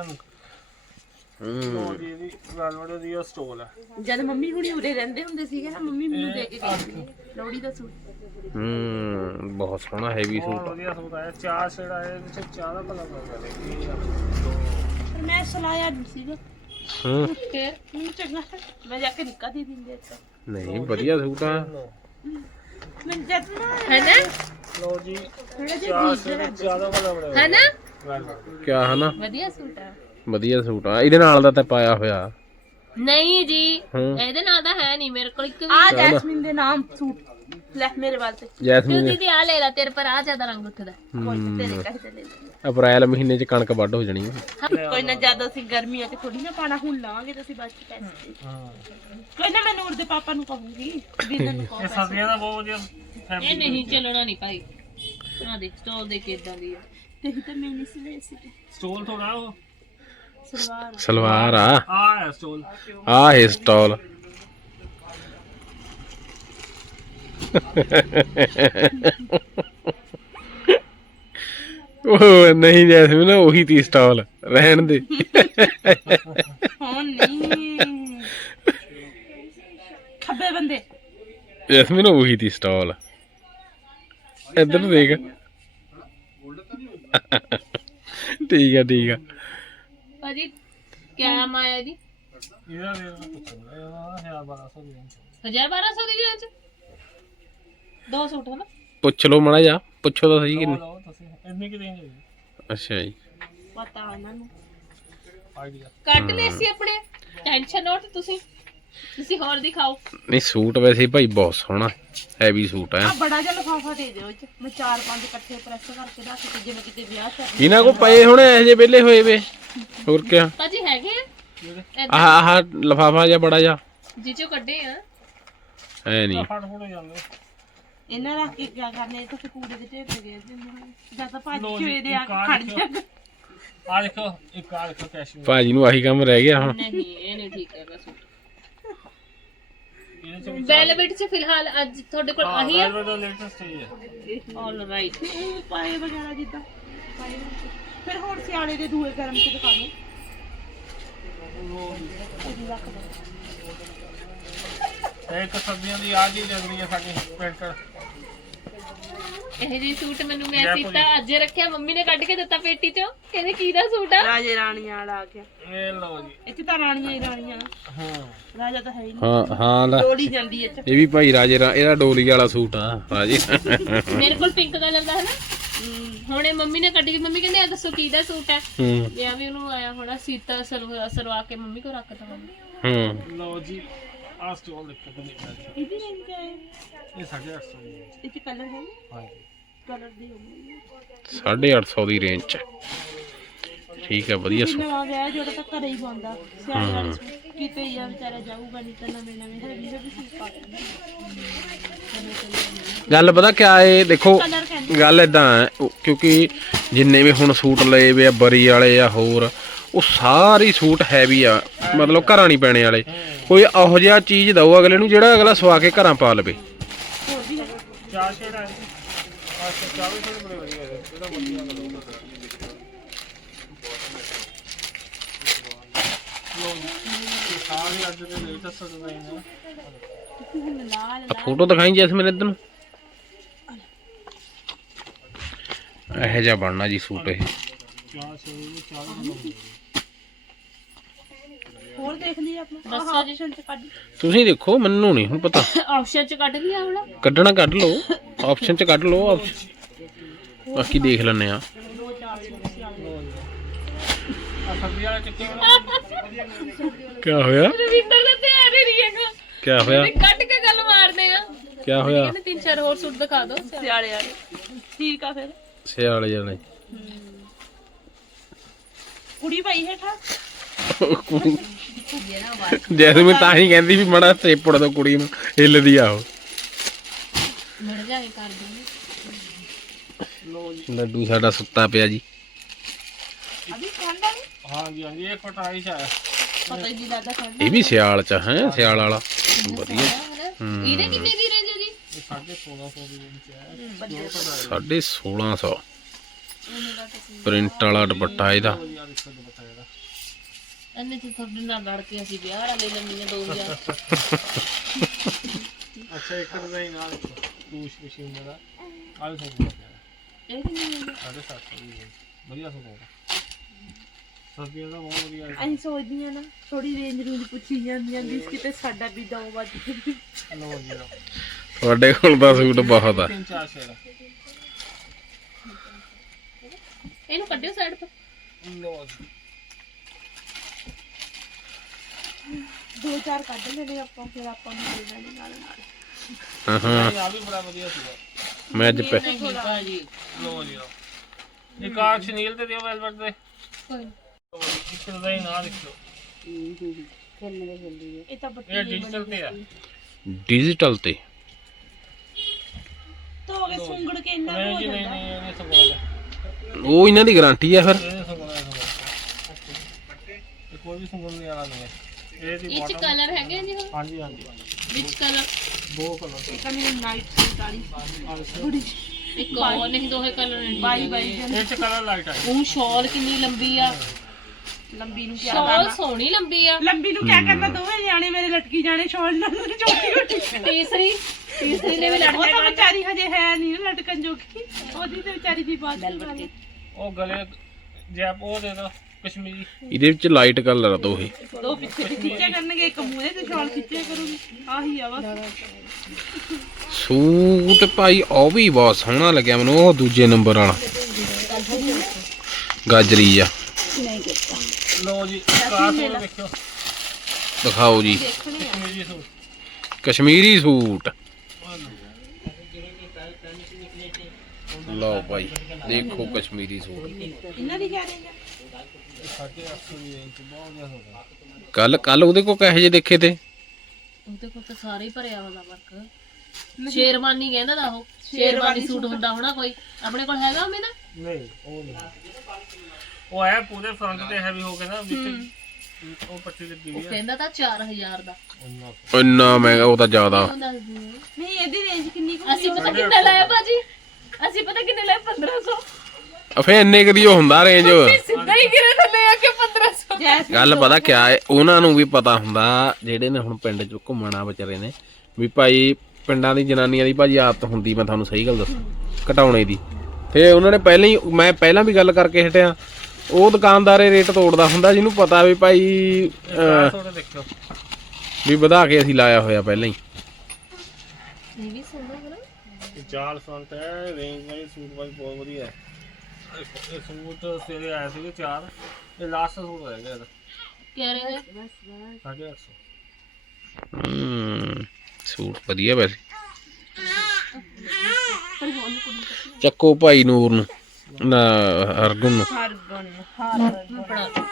ਲੋ ਜੀ ਇਹਦੀ ਵੈਲਵਟ ਦੀ ਸਟੋਲ ਹੈ ਜਦ ਮੰਮੀ ਹੁਣੀ ਉਰੇ ਰਹਿੰਦੇ ਹੁੰਦੇ ਸੀਗੇ ਨਾ ਮੰਮੀ ਮੈਨੂੰ ਦੇ ਕੇ ਗਈ ਸੀ ਲੋਹੜੀ ਦਾ ਸੂਟ ਬਹੁਤ ਸੋਹਣਾ ਹੈਵੀ ਬਹੁਤ ਸੂਟ ਆ ਵਧੀਆ ਸੂਟ ਆਇਆ 4 ਸ਼ੇਡ ਆਏ ਇਹਦੇ ਵਿੱਚ 4 ਦਾ ਕਲਰ ਹੋਗਾ ਪਰ ਮੈਂ ਸਲਾਇਆ ਨਹੀਂ ਸੀਗਾ ਫਿਰ ਮੈਨੂੰ ਚੰਗਾ ਮੈਂ ਜਾ ਕੇ ਨਿੱਕਾ ਦੇ ਦਿੰਦੇ ਤਾਂ ਨਹੀਂ ਵਧੀਆ ਸੂਟ ਆ ਮੈਂ ਜਦ ਨਾ ਹੈ ਨਾ ਲੋ ਜੀ ਥੋੜਾ ਜਿਹਾ ਜ਼ਿਆਦਾ ਕਲਰ ਬੜਾ ਹੈ ਨਾ ਵੈਲਵਟ ਕਿਆ ਹਨਾ ਵਧੀਆ ਸੂਟ ਆ ਵਧੀਆ ਸੂਟ ਆ ਇਹਦੇ ਨਾਲ ਦਾ ਤਾਂ ਪਾਇਆ ਹੋਇਆ ਨਹੀਂ ਜੀ ਇਹਦੇ ਨਾਲ ਤਾਂ ਹੈ ਨਹੀਂ ਮੇਰੇ ਕੋਲ ਇੱਕ ਵੀ ਆ ਜੈਸਮੀਨ ਦੇ ਨਾਮ ਸੂਟ ਲੈ ਮੇਰੇ ਵਾਲ ਤੇ ਜੈਸਮੀਨ ਦੀਦੀ ਆ ਲੈ ਲੈ ਤੇਰੇ ਪਰ ਆ ਜ਼ਿਆਦਾ ਰੰਗ ਉੱਠਦਾ ਕੋਈ ਨਾ ਤੇਰੇ ਕਹੇ ਤੇ ਲੈ ਲੈ ਅਪ੍ਰੈਲ ਮਹੀਨੇ ਚ ਕਣਕ ਵੱਢ ਹੋ ਜਾਣੀ ਆ ਕੋਈ ਨਾ ਜਿਆਦਾ ਅਸੀਂ ਗਰਮੀਆਂ ਤੇ ਥੋੜੀ ਨਾ ਪਾਣਾ ਹੁਣ ਲਾਵਾਂਗੇ ਤੁਸੀਂ ਬਾਅਦ ਚ ਪੈਸੇ ਕੋਈ ਨਾ ਮੈਂ ਨੂਰ ਦੇ ਪਾਪਾ ਨੂੰ ਕਹੂੰਗੀ ਵੀਰ ਨੂੰ ਇਹ ਸਰਦੀਆਂ ਦਾ ਬਹੁਤ ਵਧੀਆ ਇਹ ਨਹੀਂ ਚੱਲਣਾ ਨਹੀਂ ਭਾਈ ਆ ਦੇਖ ਸਟੋਲ ਦੇ ਕੇ ਇਦਾਂ ਦੀ ਆ ਤੇ ਤਾਂ ਮੈਂ ਨਹੀਂ ਸੀ ਸੀ ਸਟੋਲ ਥੋੜਾ ਉਹ ਸਲਵਾਰ ਸਲਵਾਰ ਆ ਹੈ ਸਟੋਲ ਆ ਹੈ ਸਟਾਲ ਉਹ ਨਹੀਂ ਜੈਸਮੀਨ ਉਹੀ ਤੀ ਸਟਾਲ ਰਹਿਣ ਦੇ ਹੁਣ ਨਹੀਂ ਖੱਬੇ ਬੰਦੇ ਜੈਸਮੀਨ ਉਹੀ ਤੀ ਸਟਾਲ ਇੱਧਰ ਦੇਖ ਠੀਕ ਆ ਭਾਜੀ ਕਿਆ ਮਾਇਆ ਜੀ ਇਹਦਾ ਰੇਟ ਪੁੱਛਣਾ ਇਹਦਾ 1200 ਦੀ 1200 ਦੀ ਰੇਂਜ ਦੋ ਸੂਟ ਹੈ ਨਾ ਪੁੱਛ ਲਓ ਮੜਾ ਜਾ ਪੁੱਛੋ ਤਾਂ ਸਹੀ ਕਿੰਨੀ ਲਓ ਤੁਸੀਂ ਇੰਨੀ ਕਿ ਰੇਂਜ ਹੈ ਅੱਛਾ ਜੀ ਪਤਾ ਉਹਨਾਂ ਨੂੰ ਆਈਡੀਆ ਕੱਢ ਲੈ ਸੀ ਆਪਣੇ ਟੈਨਸ਼ਨ ਨੋਟ ਤੁਸੀਂ ਹੋਰ ਦਿਖਾਓ ਨਹੀਂ ਸੂਟ ਵੈਸੇ ਭਾਈ ਬਹੁਤ ਸੋਹਣਾ ਹੈਵੀ ਸੂਟ ਹੈ ਆ ਬੜਾ ਜਿਹਾ ਲਿਫਾਫਾ ਦੇ ਦਿਓ ਇਹ ਚ ਮੈਂ 4-5 ਇਕੱਠੇ ਪ੍ਰੈਸ ਕਰਕੇ ਰੱਖ ਕੇ ਜਿਵੇਂ ਕਿਤੇ ਵਿਆਹ ਚ ਇਹਨਾਂ ਕੋ ਪਏ ਹੁਣ ਇਹੋ ਜਿਹੇ ਵਿਹਲੇ ਹੋਏ ਵੇ ਹੋਰ ਕਿਆ ਭਾਜੀ ਹੈਗੇ ਆ ਆਹ ਲਫਾਫਾ ਜਿਹਾ ਬੜਾ ਜਿਹਾ ਜਿਚੋ ਕੱਢੇ ਆ ਐ ਨਹੀਂ ਫਟ ਫਟ ਜਾਂਦੇ ਇਹਨਾਂ ਰੱਖ ਕੇ ਕੀ ਕਰਨੇ ਇਹ ਤਾਂ ਫਿਰ ਕੂੜੇ ਦੇ ਢੇਰ ਤੇ ਗਏ ਜਾਂ ਤਾਂ ਭੱਜ ਲਓ ਕੇ ਜੀ, ਇਹਦੇ ਆ ਇੱਕ ਕੇ ਆਹ ਖੜ ਦੇਖੋ। ਜਾ ਆ ਦੇਖੋ ਇੱਕ ਆ ਦੇਖੋ ਕੈਸ਼ਮੀਰ ਭਾਜੀ ਨੂੰ ਆਹੀ ਕੰਮ ਰਹਿ ਗਿਆ ਹੁਣ ਨਹੀਂ ਇਹ ਨਹੀਂ ਠੀਕ ਹੈਗਾ ਸੂਟ ਇਹਦੇ ਚ ਵੀ ਵੈਲਵਟ ਚ ਫਿਲਹਾਲ ਅੱਜ ਤੁਹਾਡੇ ਕੋਲ ਆਹੀ ਆ ਵੈਲਵਟ ਦਾ ਲੇਟੈਸਟ ਹੀ ਹੈ ਆਲ ਰਾਈਟ ਇਹ ਪਾਏ ਵਗੈਰਾ ਜਿੱਦਾਂ ਪਾਏ ਹੋਏ। ਫਿਰ ਹੁਣ ਸਿਆਣੇ ਦੇ ਦੂਏ ਗਰਮ ਚ ਦਿਖਾ ਦੋ ਇਹਦੀ ਰੱਖ ਦੋ ਤੇ ਇੱਕ ਸਰਦੀਆਂ ਦੀ ਆ ਜੀ ਲੱਗ ਰਹੀ ਹੈ ਸਾਡੀ ਪੈਂਟਰ ਇਹ ਜੀ ਸੂਟ ਮੈਨੂੰ ਮੈਂ ਸੀਤਾ ਅੱਜ ਰੱਖਿਆ, ਮੰਮੀ ਨੇ ਕੱਢ ਕੇ ਦਿੱਤਾ ਪੇਟੀ ਚੋਂ, ਕਹਿੰਦੇ ਕੀ ਦਾ ਸੂਟ ਆ? ਰਾਜੇ ਰਾਣੀਆਂ ਵਾਲਾ ਆ ਗਿਆ। ਇਹ ਲਓ ਜੀ। ਇੱਥੇ ਤਾਂ ਰਾਣੀਆਂ ਹੀ ਰਾਣੀਆਂ, ਹਾਂ ਰਾਜਾ ਤਾਂ ਹੈ ਹੀ ਨਹੀਂ। ਹਾਂ ਹਾਂ ਲੈ ਡੋਲੀ ਜਾਂਦੀ ਹੈ ਇਹ ਵੀ ਭਾਈ ਰਾਜੇ ਇਹਦਾ ਡੋਲੀ ਵਾਲਾ ਸੂਟ ਆ ਰਾਜੇ। ਮੇਰੇ ਕੋਲ ਪਿੰਕ ਕਲਰ ਦਾ ਹੈ ਨਾ, ਹੁਣ ਇਹ ਮੰਮੀ ਨੇ ਕੱਢ ਕੇ, ਮੰਮੀ ਕਹਿੰਦੇ ਆ ਦੱਸੋ ਕੀ ਦਾ ਸੂਟ ਹੈ? ਮੈਂ ਵੀ ਉਹਨੂੰ ਆਇਆ ਹੋਣਾ ਸੀਤਾ ਸਰਵਾ ਕੇ ਮੰਮੀ ਕੋ ਰੱਖਤਾ ਮੰਮੀ। ਲਓ ਜੀ ਆਹ ਸਟੋਲ ਦੇਖੋ ਕਿੰਨੀ ਇਹਦੀ ਰੇਂਜ ਕਿਆ ਹੈ? ਇਹ 850 ਦੀ ਹੈ। ਇਹ ਚ ਕਲਰ ਹੈ? ਹਾਂਜੀ ਕਲਰ ਦੀ ਹੋਣੀ 850 ਦੀ ਰੇਂਜ ਚ ਠੀਕ ਹੈ ਵਧੀਆ ਸੂਟ। ਨਵਾਂ ਵਿਆਹ ਜਿਹੜਾ ਤਾਂ ਘਰੇ ਹੀ ਪਾਉਂਦਾ ਸਿਆਣੇ ਵਾਲੇ ਸੂਟ, ਕਿਤੇ ਹੀ ਆ ਵਿਚਾਰਾ ਜਾਊਗਾ ਨਹੀਂ ਤਾਂ ਨਵੇਂ ਨਵੇਂ ਹੈਵੀ ਹੈਵੀ ਸੂਟ ਪਾ ਲੈਂਦਾ। ਗੱਲ ਪਤਾ ਕਿਆ ਏ ਦੇਖੋ ਕਲਰ ਕਹਿੰਦੇ ਗੱਲ ਇਦਾਂ ਹੈ ਕਿਉਂਕਿ ਜਿੰਨੇ ਵੀ ਹੁਣ ਸੂਟ ਲਏ ਵੇ ਆ ਬਰੀ ਵਾਲੇ ਆ ਹੋਰ ਉਹ ਸਾਰੇ ਸੂਟ ਹੈਵੀ ਆ, ਮਤਲਬ ਘਰਾਂ ਨਹੀਂ ਪੈਣੇ ਵਾਲੇ। ਕੋਈ ਇਹੋ ਜਿਹਾ ਚੀਜ਼ ਦਓ ਅਗਲੇ ਨੂੰ ਜਿਹੜਾ ਅਗਲਾ ਸਵਾ ਕੇ ਘਰਾਂ ਪਾ ਲਵੇ। ਹੋਰ ਵੀ ਹੈ। ਚਾਰ ਸ਼ੇਡ ਆ ਚਾਰ ਵੀ ਸ਼ੇਡ ਬੜੇ ਵਧੀਆ ਹੈ। ਇਹਦਾ ਵਧੀਆ ਕਲਰ ਲਓ ਇਹ ਸਾਰੇ ਅੱਜ ਦੇ ਲੇਟੈਸਟ ਡਿਜ਼ਾਈਨ ਹੈ। ਲਾਲ ਫੋਟੋ ਦਿਖਾਈ ਜੈਸਮੀਨ ਇੱਧਰ ਨੂੰ। ਇਹੋ ਜਿਹਾ ਬਣਨਾ ਜੀ ਸੂਟ ਇਹ। ਚਾਰ ਸ਼ੇਡ ਚਾਰ ਹੋਰ ਦੇਖ ਲਈ ਆਪਾਂ ਦੱਸੋ ਜੀ। ਆਪਸ਼ਨ ਚ ਕੱਢ। ਤੁਸੀਂ ਦੇਖੋ ਮੈਨੂੰ ਨਹੀਂ ਹੁਣ ਪਤਾ, ਆਪਸ਼ਨ ਚ ਕੱਢ ਲਿਆ ਹੁਣ। ਕੱਢਣਾ ਕੱਢ ਲਓ, ਆਪਸ਼ਨ ਚ ਕੱਢ ਲਓ, ਬਾਕੀ ਦੇਖ ਲੈਣੇ ਆ। ਆ ਸਬਜ਼ੀ ਵਾਲਾ ਚੱਕੀ ਕਿਆ ਹੋਇਆ ਰਵਿੰਦਰ ਦਾ ਧਿਆਨ ਹੀ ਨਹੀਂ ਹੈਗਾ, ਕਿਆ ਹੋਇਆ ਕੱਟ ਕੇ ਗੱਲ ਮਾਰਦੇ ਆ। ਕਿਆ ਹੋਇਆ ਕਹਿੰਦੇ 3-4 ਹੋਰ ਸੂਟ ਦਿਖਾ ਦਿਓ। ਸਿਆਲੇ ਵਾਲੇ ਠੀਕ ਆ ਫਿਰ। ਸਿਆਲੇ ਜਾਣੇ ਕੁੜੀ ਭਾਈ ਹੇਠਾਂ ਜੈਸਮੀਨ ਤਾਂ ਹੀ ਕਹਿੰਦੀ ਵੀ ਮੜਾ ਸੇਪੜ ਤੋਂ ਕੁੜੀ ਨੂੰ ਹਿੱਲਦੀ ਆ ਉਹ। ਮੜ ਜਾਏ ਕਰ ਦੂੰਗੀ। ਲੱਡੂ ਸਾਡਾ ਸੁੱਤਾ ਪਿਆ ਜੀ। ਅਭੀ ਖਾਂਦਾ ਨਹੀਂ ਹਾਂਜੀ ਹਾਂਜੀ ਇਹ ਕਟਾਈ ਚ ਆਇਆ। ਪਤਾ ਹੀ ਨਹੀਂ ਲੱਗਦਾ ਖਾਂਦਾ। ਇਹ ਵੀ ਸਿਆਲ ਚ ਹੈ, ਸਿਆਲ ਵਾਲਾ ਵਧੀਆ। ਇਹਦੇ ਕਿੰਨੇ ਦੀ ਰੇਂਜ ਹੈ ਜੀ? ਇਹ 1650 ਦੀ ਰੇਂਜ ਚ ਆਇਆ। 1650 ਪ੍ਰਿੰਟ ਵਾਲਾ ਦੁਪੱਟਾ ਇਹਦਾ। ਵਧੀਆ ਦੇਖੋ ਦੁਪੱਟਾ ਇਹਦਾ। ਇਹਨੇ ਤੇ ਤੁਹਾਡੇ ਨਾਲ ਲੜ ਕੇ ਅਸੀਂ ਵਿਆਹ ਵਾਲੇ ਲੰਮੀਆਂ 2000। ਅੱਛਾ ਇੱਕ ਡਿਜ਼ਾਈਨ ਆ ਦੇਖੋ ਪੂਛ ਮਸ਼ੀਨ ਦਾ ਆ ਵੀ ਸੋਹਣਾ ਲੱਗਿਆ। ਇਹ ਕਿੰਨੀ ਰੇਂਜ ਹੈ? 750 ਦੀ ਰੇਂਜ ਵਧੀਆ ਸੋਹਣਾ ਸਬਜ਼ੀਆਂ ਦਾ ਬਹੁਤ ਵਧੀਆ ਹੈ। ਅਸੀਂ ਸੋਚਦੀਆਂ ਨਾ ਥੋੜੀ ਰੇਂਜ ਰੂੰਜ ਪੁੱਛੀ ਜਾਂਦੀਆਂ ਵੀ ਕਿਤੇ ਸਾਡਾ ਵੀ ਦੋ ਵੱਜ ਲਓ ਜੀ ਲਓ। ਤੁਹਾਡੇ ਕੋਲ ਤਾਂ ਸੂਟ ਬਹੁਤ ਆ। ਤਿੰਨ ਚਾਰ ਸ਼ੇਡ ਇਹਨੂੰ ਕੱਢਿਓ ਸਾਈਡ ਤੋਂ। ਲਓ ਜੀ ਦੋ ਚਾਰ ਕੱਢ ਲੈਣੇ ਆਪਾਂ ਫਿਰ ਆਪਾਂ ਨੂੰ ਦੇ ਦੇਣੇ ਨਾਲ ਨਾਲ। ਹਾਂ ਹਾਂ ਇਹ ਆ ਵੀ ਬੜਾ ਵਧੀਆ ਸੀਗਾ। ਮੈਂ ਅੱਜ ਨਹੀਂ ਭਾਜੀ ਲਓ ਜੀ ਲਓ। ਇੱਕ ਆ ਸ਼ਨੀਲ ਤੇ ਦਿਓ ਵੈਲਵਟ ਦੇ। ਕੋਈ ਇੱਕ ਡਿਜ਼ਾਈਨ ਆ ਦੇਖੋ ਇਹ ਤਾਂ ਬੱਤੀ ਇਹ ਡਿਜੀਟਲ ਤੇ ਆ। ਡਿਜੀਟਲ ਤੇ ਧੋ ਕੇ ਸੁੰਗੜ ਕੇ ਇੰਨਾ ਨਹੀਂ ਹੋ ਜੀ ਨਹੀਂ ਜਾਂਦਾ। ਨਹੀਂ ਇਹ ਸਗੋਂ ਉਹ ਇਹਨਾਂ ਦੀ ਗਾਰੰਟੀ ਆ ਫਿਰ। ਇਹ ਸਗੋਂ ਇਹ ਕੋਈ ਵੀ ਸੰਗਲ ਨਹੀਂ ਆਣਾ ਨਹੀਂ। ਇਹ ਦੀ ਇਹ ਚ ਕਲਰ ਹੈਗੇ ਜੀ ਹੁਣ? ਹਾਂਜੀ ਹਾਂਜੀ ਵਿੱਚ ਕਲਰ ਦੋ ਕਲਰ ਇਹ ਕਮੀ ਨਾਈਟ ਸੂਟ ਵਾਲੀ ਥੋੜੀ ਇੱਕ ਉਹ ਨਹੀਂ, ਦੋਹੇ ਕਲਰ ਨੇ। ਬਾਈ ਇਹ ਚ ਕਲਰ ਲਾਈਟ ਆ। ਉਹ ਸ਼ਾਲ ਕਿੰਨੀ ਲੰਬੀ ਆ। ਲੰਬੀ ਨੂੰ ਕਿਆ ਸ਼ਾਲ ਕਰਨਾ ਸੋਹਣੀ ਲੰਬੀ ਆ। ਲੰਬੀ ਨੂੰ ਕਿਆ ਕਰਨਾ ਦੋਵੇਂ ਜਾਣੇ ਮੇਰੇ ਲਟਕੀ ਜਾਣੇ ਸ਼ੋਲ ਨਾਲ ਛੋਟੀ ਛੋਟੀ ਤੀਸਰੀ ਨੇ ਵੀ ਲੜ ਉਹ ਤਾਂ ਵਿਚਾਰੀ ਹਜੇ ਹੈ ਨਹੀਂ ਨਾ ਲਟਕਣ ਜੋਗੀ ਉਹਦੀ ਤੇ ਵਿਚਾਰੀ ਦੀ ਬਾਤ ਨਹੀਂ। ਉਹ ਗਲੇ ਜੈਪ ਉਹ ਦੇ ਦੋ ਕਸ਼ਮੀਰੀ। ਇਹਦੇ ਵਿੱਚ ਲਾਈਟ ਕਲਰ ਆ ਦੋਹੇ। ਦੋ ਪਿੱਛੇ ਤੇ ਖਿੱਚਿਆ ਕਰਨਗੇ ਇੱਕ ਮੂਹਰੇ ਤੇ ਸ਼ਾਲ ਖਿੱਚਿਆ ਕਰੂਗੀ ਆਹੀ ਆ ਬਸ। ਸੂਟ ਭਾਈ ਉਹ ਵੀ ਬਹੁਤ ਸੋਹਣਾ ਲੱਗਿਆ ਮੈਨੂੰ, ਉਹ ਦੂਜੇ ਨੰਬਰ ਵਾਲਾ ਗਾਜਰੀ ਆ। ਲਓ ਜੀ ਕਾਸ ਹੋਰ ਦੇਖੋ ਦਿਖਾਓ ਜੀ ਕਸ਼ਮੀਰੀ ਸੂਟ। ਕਸ਼ਮੀਰੀ ਸੂਟ। ਲਓ ਭਾਈ ਦੇਖੋ ਕਸ਼ਮੀਰੀ ਸੂਟ। ਇਹਨਾਂ ਦੀ ਕਿਆ ਰੇਂਜ ਆ? 850 ਦੀ ਰੇਂਜ ਬਹੁਤ ਵਧੀਆ ਹੋਗਾ। ਕੱਲ ਉਹਦੇ ਕੋਲ ਕਹੇ ਜੇ ਦੇਖੇ ਤੇ ਉਹਦੇ ਕੋਲ ਤਾਂ ਸਾਰੇ ਹੀ ਭਰਿਆ ਹੋਗਾ ਵਰਕ। ਸ਼ੇਰਵਾਨੀ ਕਹਿੰਦਾ ਦਾ ਉਹ ਸ਼ੇਰਵਾਨੀ ਸੂਟ ਹੁੰਦਾ ਹੋਣਾ ਕੋਈ ਆਪਣੇ ਕੋਲ ਹੈਗਾ ਉਮੇ ਦਾ? ਨਹੀਂ ਉਹ ਨਹੀਂ। ਉਹ ਹੈ ਪੂਰੇ ਫਰੰਟ ਤੇ ਹੈਵੀ ਹੋ ਕੇ ਨਾ ਵਿੱਚ ਉਹ ਪੱਟੀ ਲੱਗੀ ਉਹ ਹੋਈ ਹੈ। ਕਹਿੰਦਾ ਤਾਂ 4000 ਦਾ। ਇੰਨਾ ਮਹਿੰਗਾ, ਉਹ ਤਾਂ ਜ਼ਿਆਦਾ। ਉਹ ਦੱਸਦੀ ਹਾਂ। ਨਹੀਂ ਇਹਦੀ ਰੇਂਜ ਕਿੰਨੀ ਕੁ ਅਸੀਂ ਪਤਾ ਕਿੰਨਾ ਲਾਇਆ ਭਾਜੀ? ਅਸੀਂ ਪਤਾ ਕਿੰਨੇ ਲਾਇਆ? 1500। ਫੇ ਇੰਨੇ ਕਦੀ ਉਹ ਹੁੰਦਾ ਰੇਂਜ। ਸਿੱਧਾ ਹੀ ਗਿਰੇ ਥੱਲੇ ਆ ਕੇ 1500। ਜੈਸ ਗੱਲ ਪਤਾ ਕਿਆ ਹੈ, ਉਹਨਾਂ ਨੂੰ ਵੀ ਪਤਾ ਹੁੰਦਾ ਜਿਹੜੇ ਨੇ ਹੁਣ ਪਿੰਡ 'ਚ ਘੁੰਮਣਾ ਵਿਚਾਰੇ ਨੇ ਵੀ ਭਾਈ ਪਿੰਡਾਂ ਦੀ ਜਨਾਨੀਆਂ ਦੀ ਭਾਜੀ ਆਦਤ ਹੁੰਦੀ, ਮੈਂ ਤੁਹਾਨੂੰ ਸਹੀ ਗੱਲ ਦੱਸਾਂ, ਘਟਾਉਣੇ ਦੀ। ਤੇ ਉਹਨਾਂ ਨੇ ਪਹਿਲਾਂ ਹੀ, ਮੈਂ ਪਹਿਲਾਂ ਵੀ ਗੱਲ ਕਰਕੇ ਹਟਿਆ, ਉਹ ਦੁਕਾਨਦਾਰ ਇਹ ਰੇਟ ਤੋੜਦਾ ਹੁੰਦਾ ਜਿਹਨੂੰ ਪਤਾ ਵੀ ਭਾਈ ਦੇਖਿਓ ਵੀ ਵਧਾ ਕੇ ਅਸੀਂ ਲਾਇਆ ਹੋਇਆ ਪਹਿਲਾਂ ਹੀ। ਇਹ ਵੀ ਸੋਹਣਾ ਹੈ ਨਾ, ਜਾਲ ਫਰੰਟ ਹੈ, ਰੇਂਜ ਵਾਲੀ ਸੂਟ ਵਾਲੀ ਬਹੁਤ ਵਧੀਆ ਹੈ। ਇਹ ਸੂਟ ਸਵੇਰੇ ਆਏ ਸੀਗੇ 4, ਇਹ ਲਾਸਟ ਸੂਟ ਹੋਏਗਾ ਇਹਦਾ। ਕਿਆ ਰਹੇ 850। ਸੂਟ ਵਧੀਆ ਵੈਸੇ। ਚੱਕੋ ਭਾਈ ਨੂਰ ਨੂੰ ਨਾ ਹਰਗੁਣ ਨੂੰ। ਹਰਗੁਣ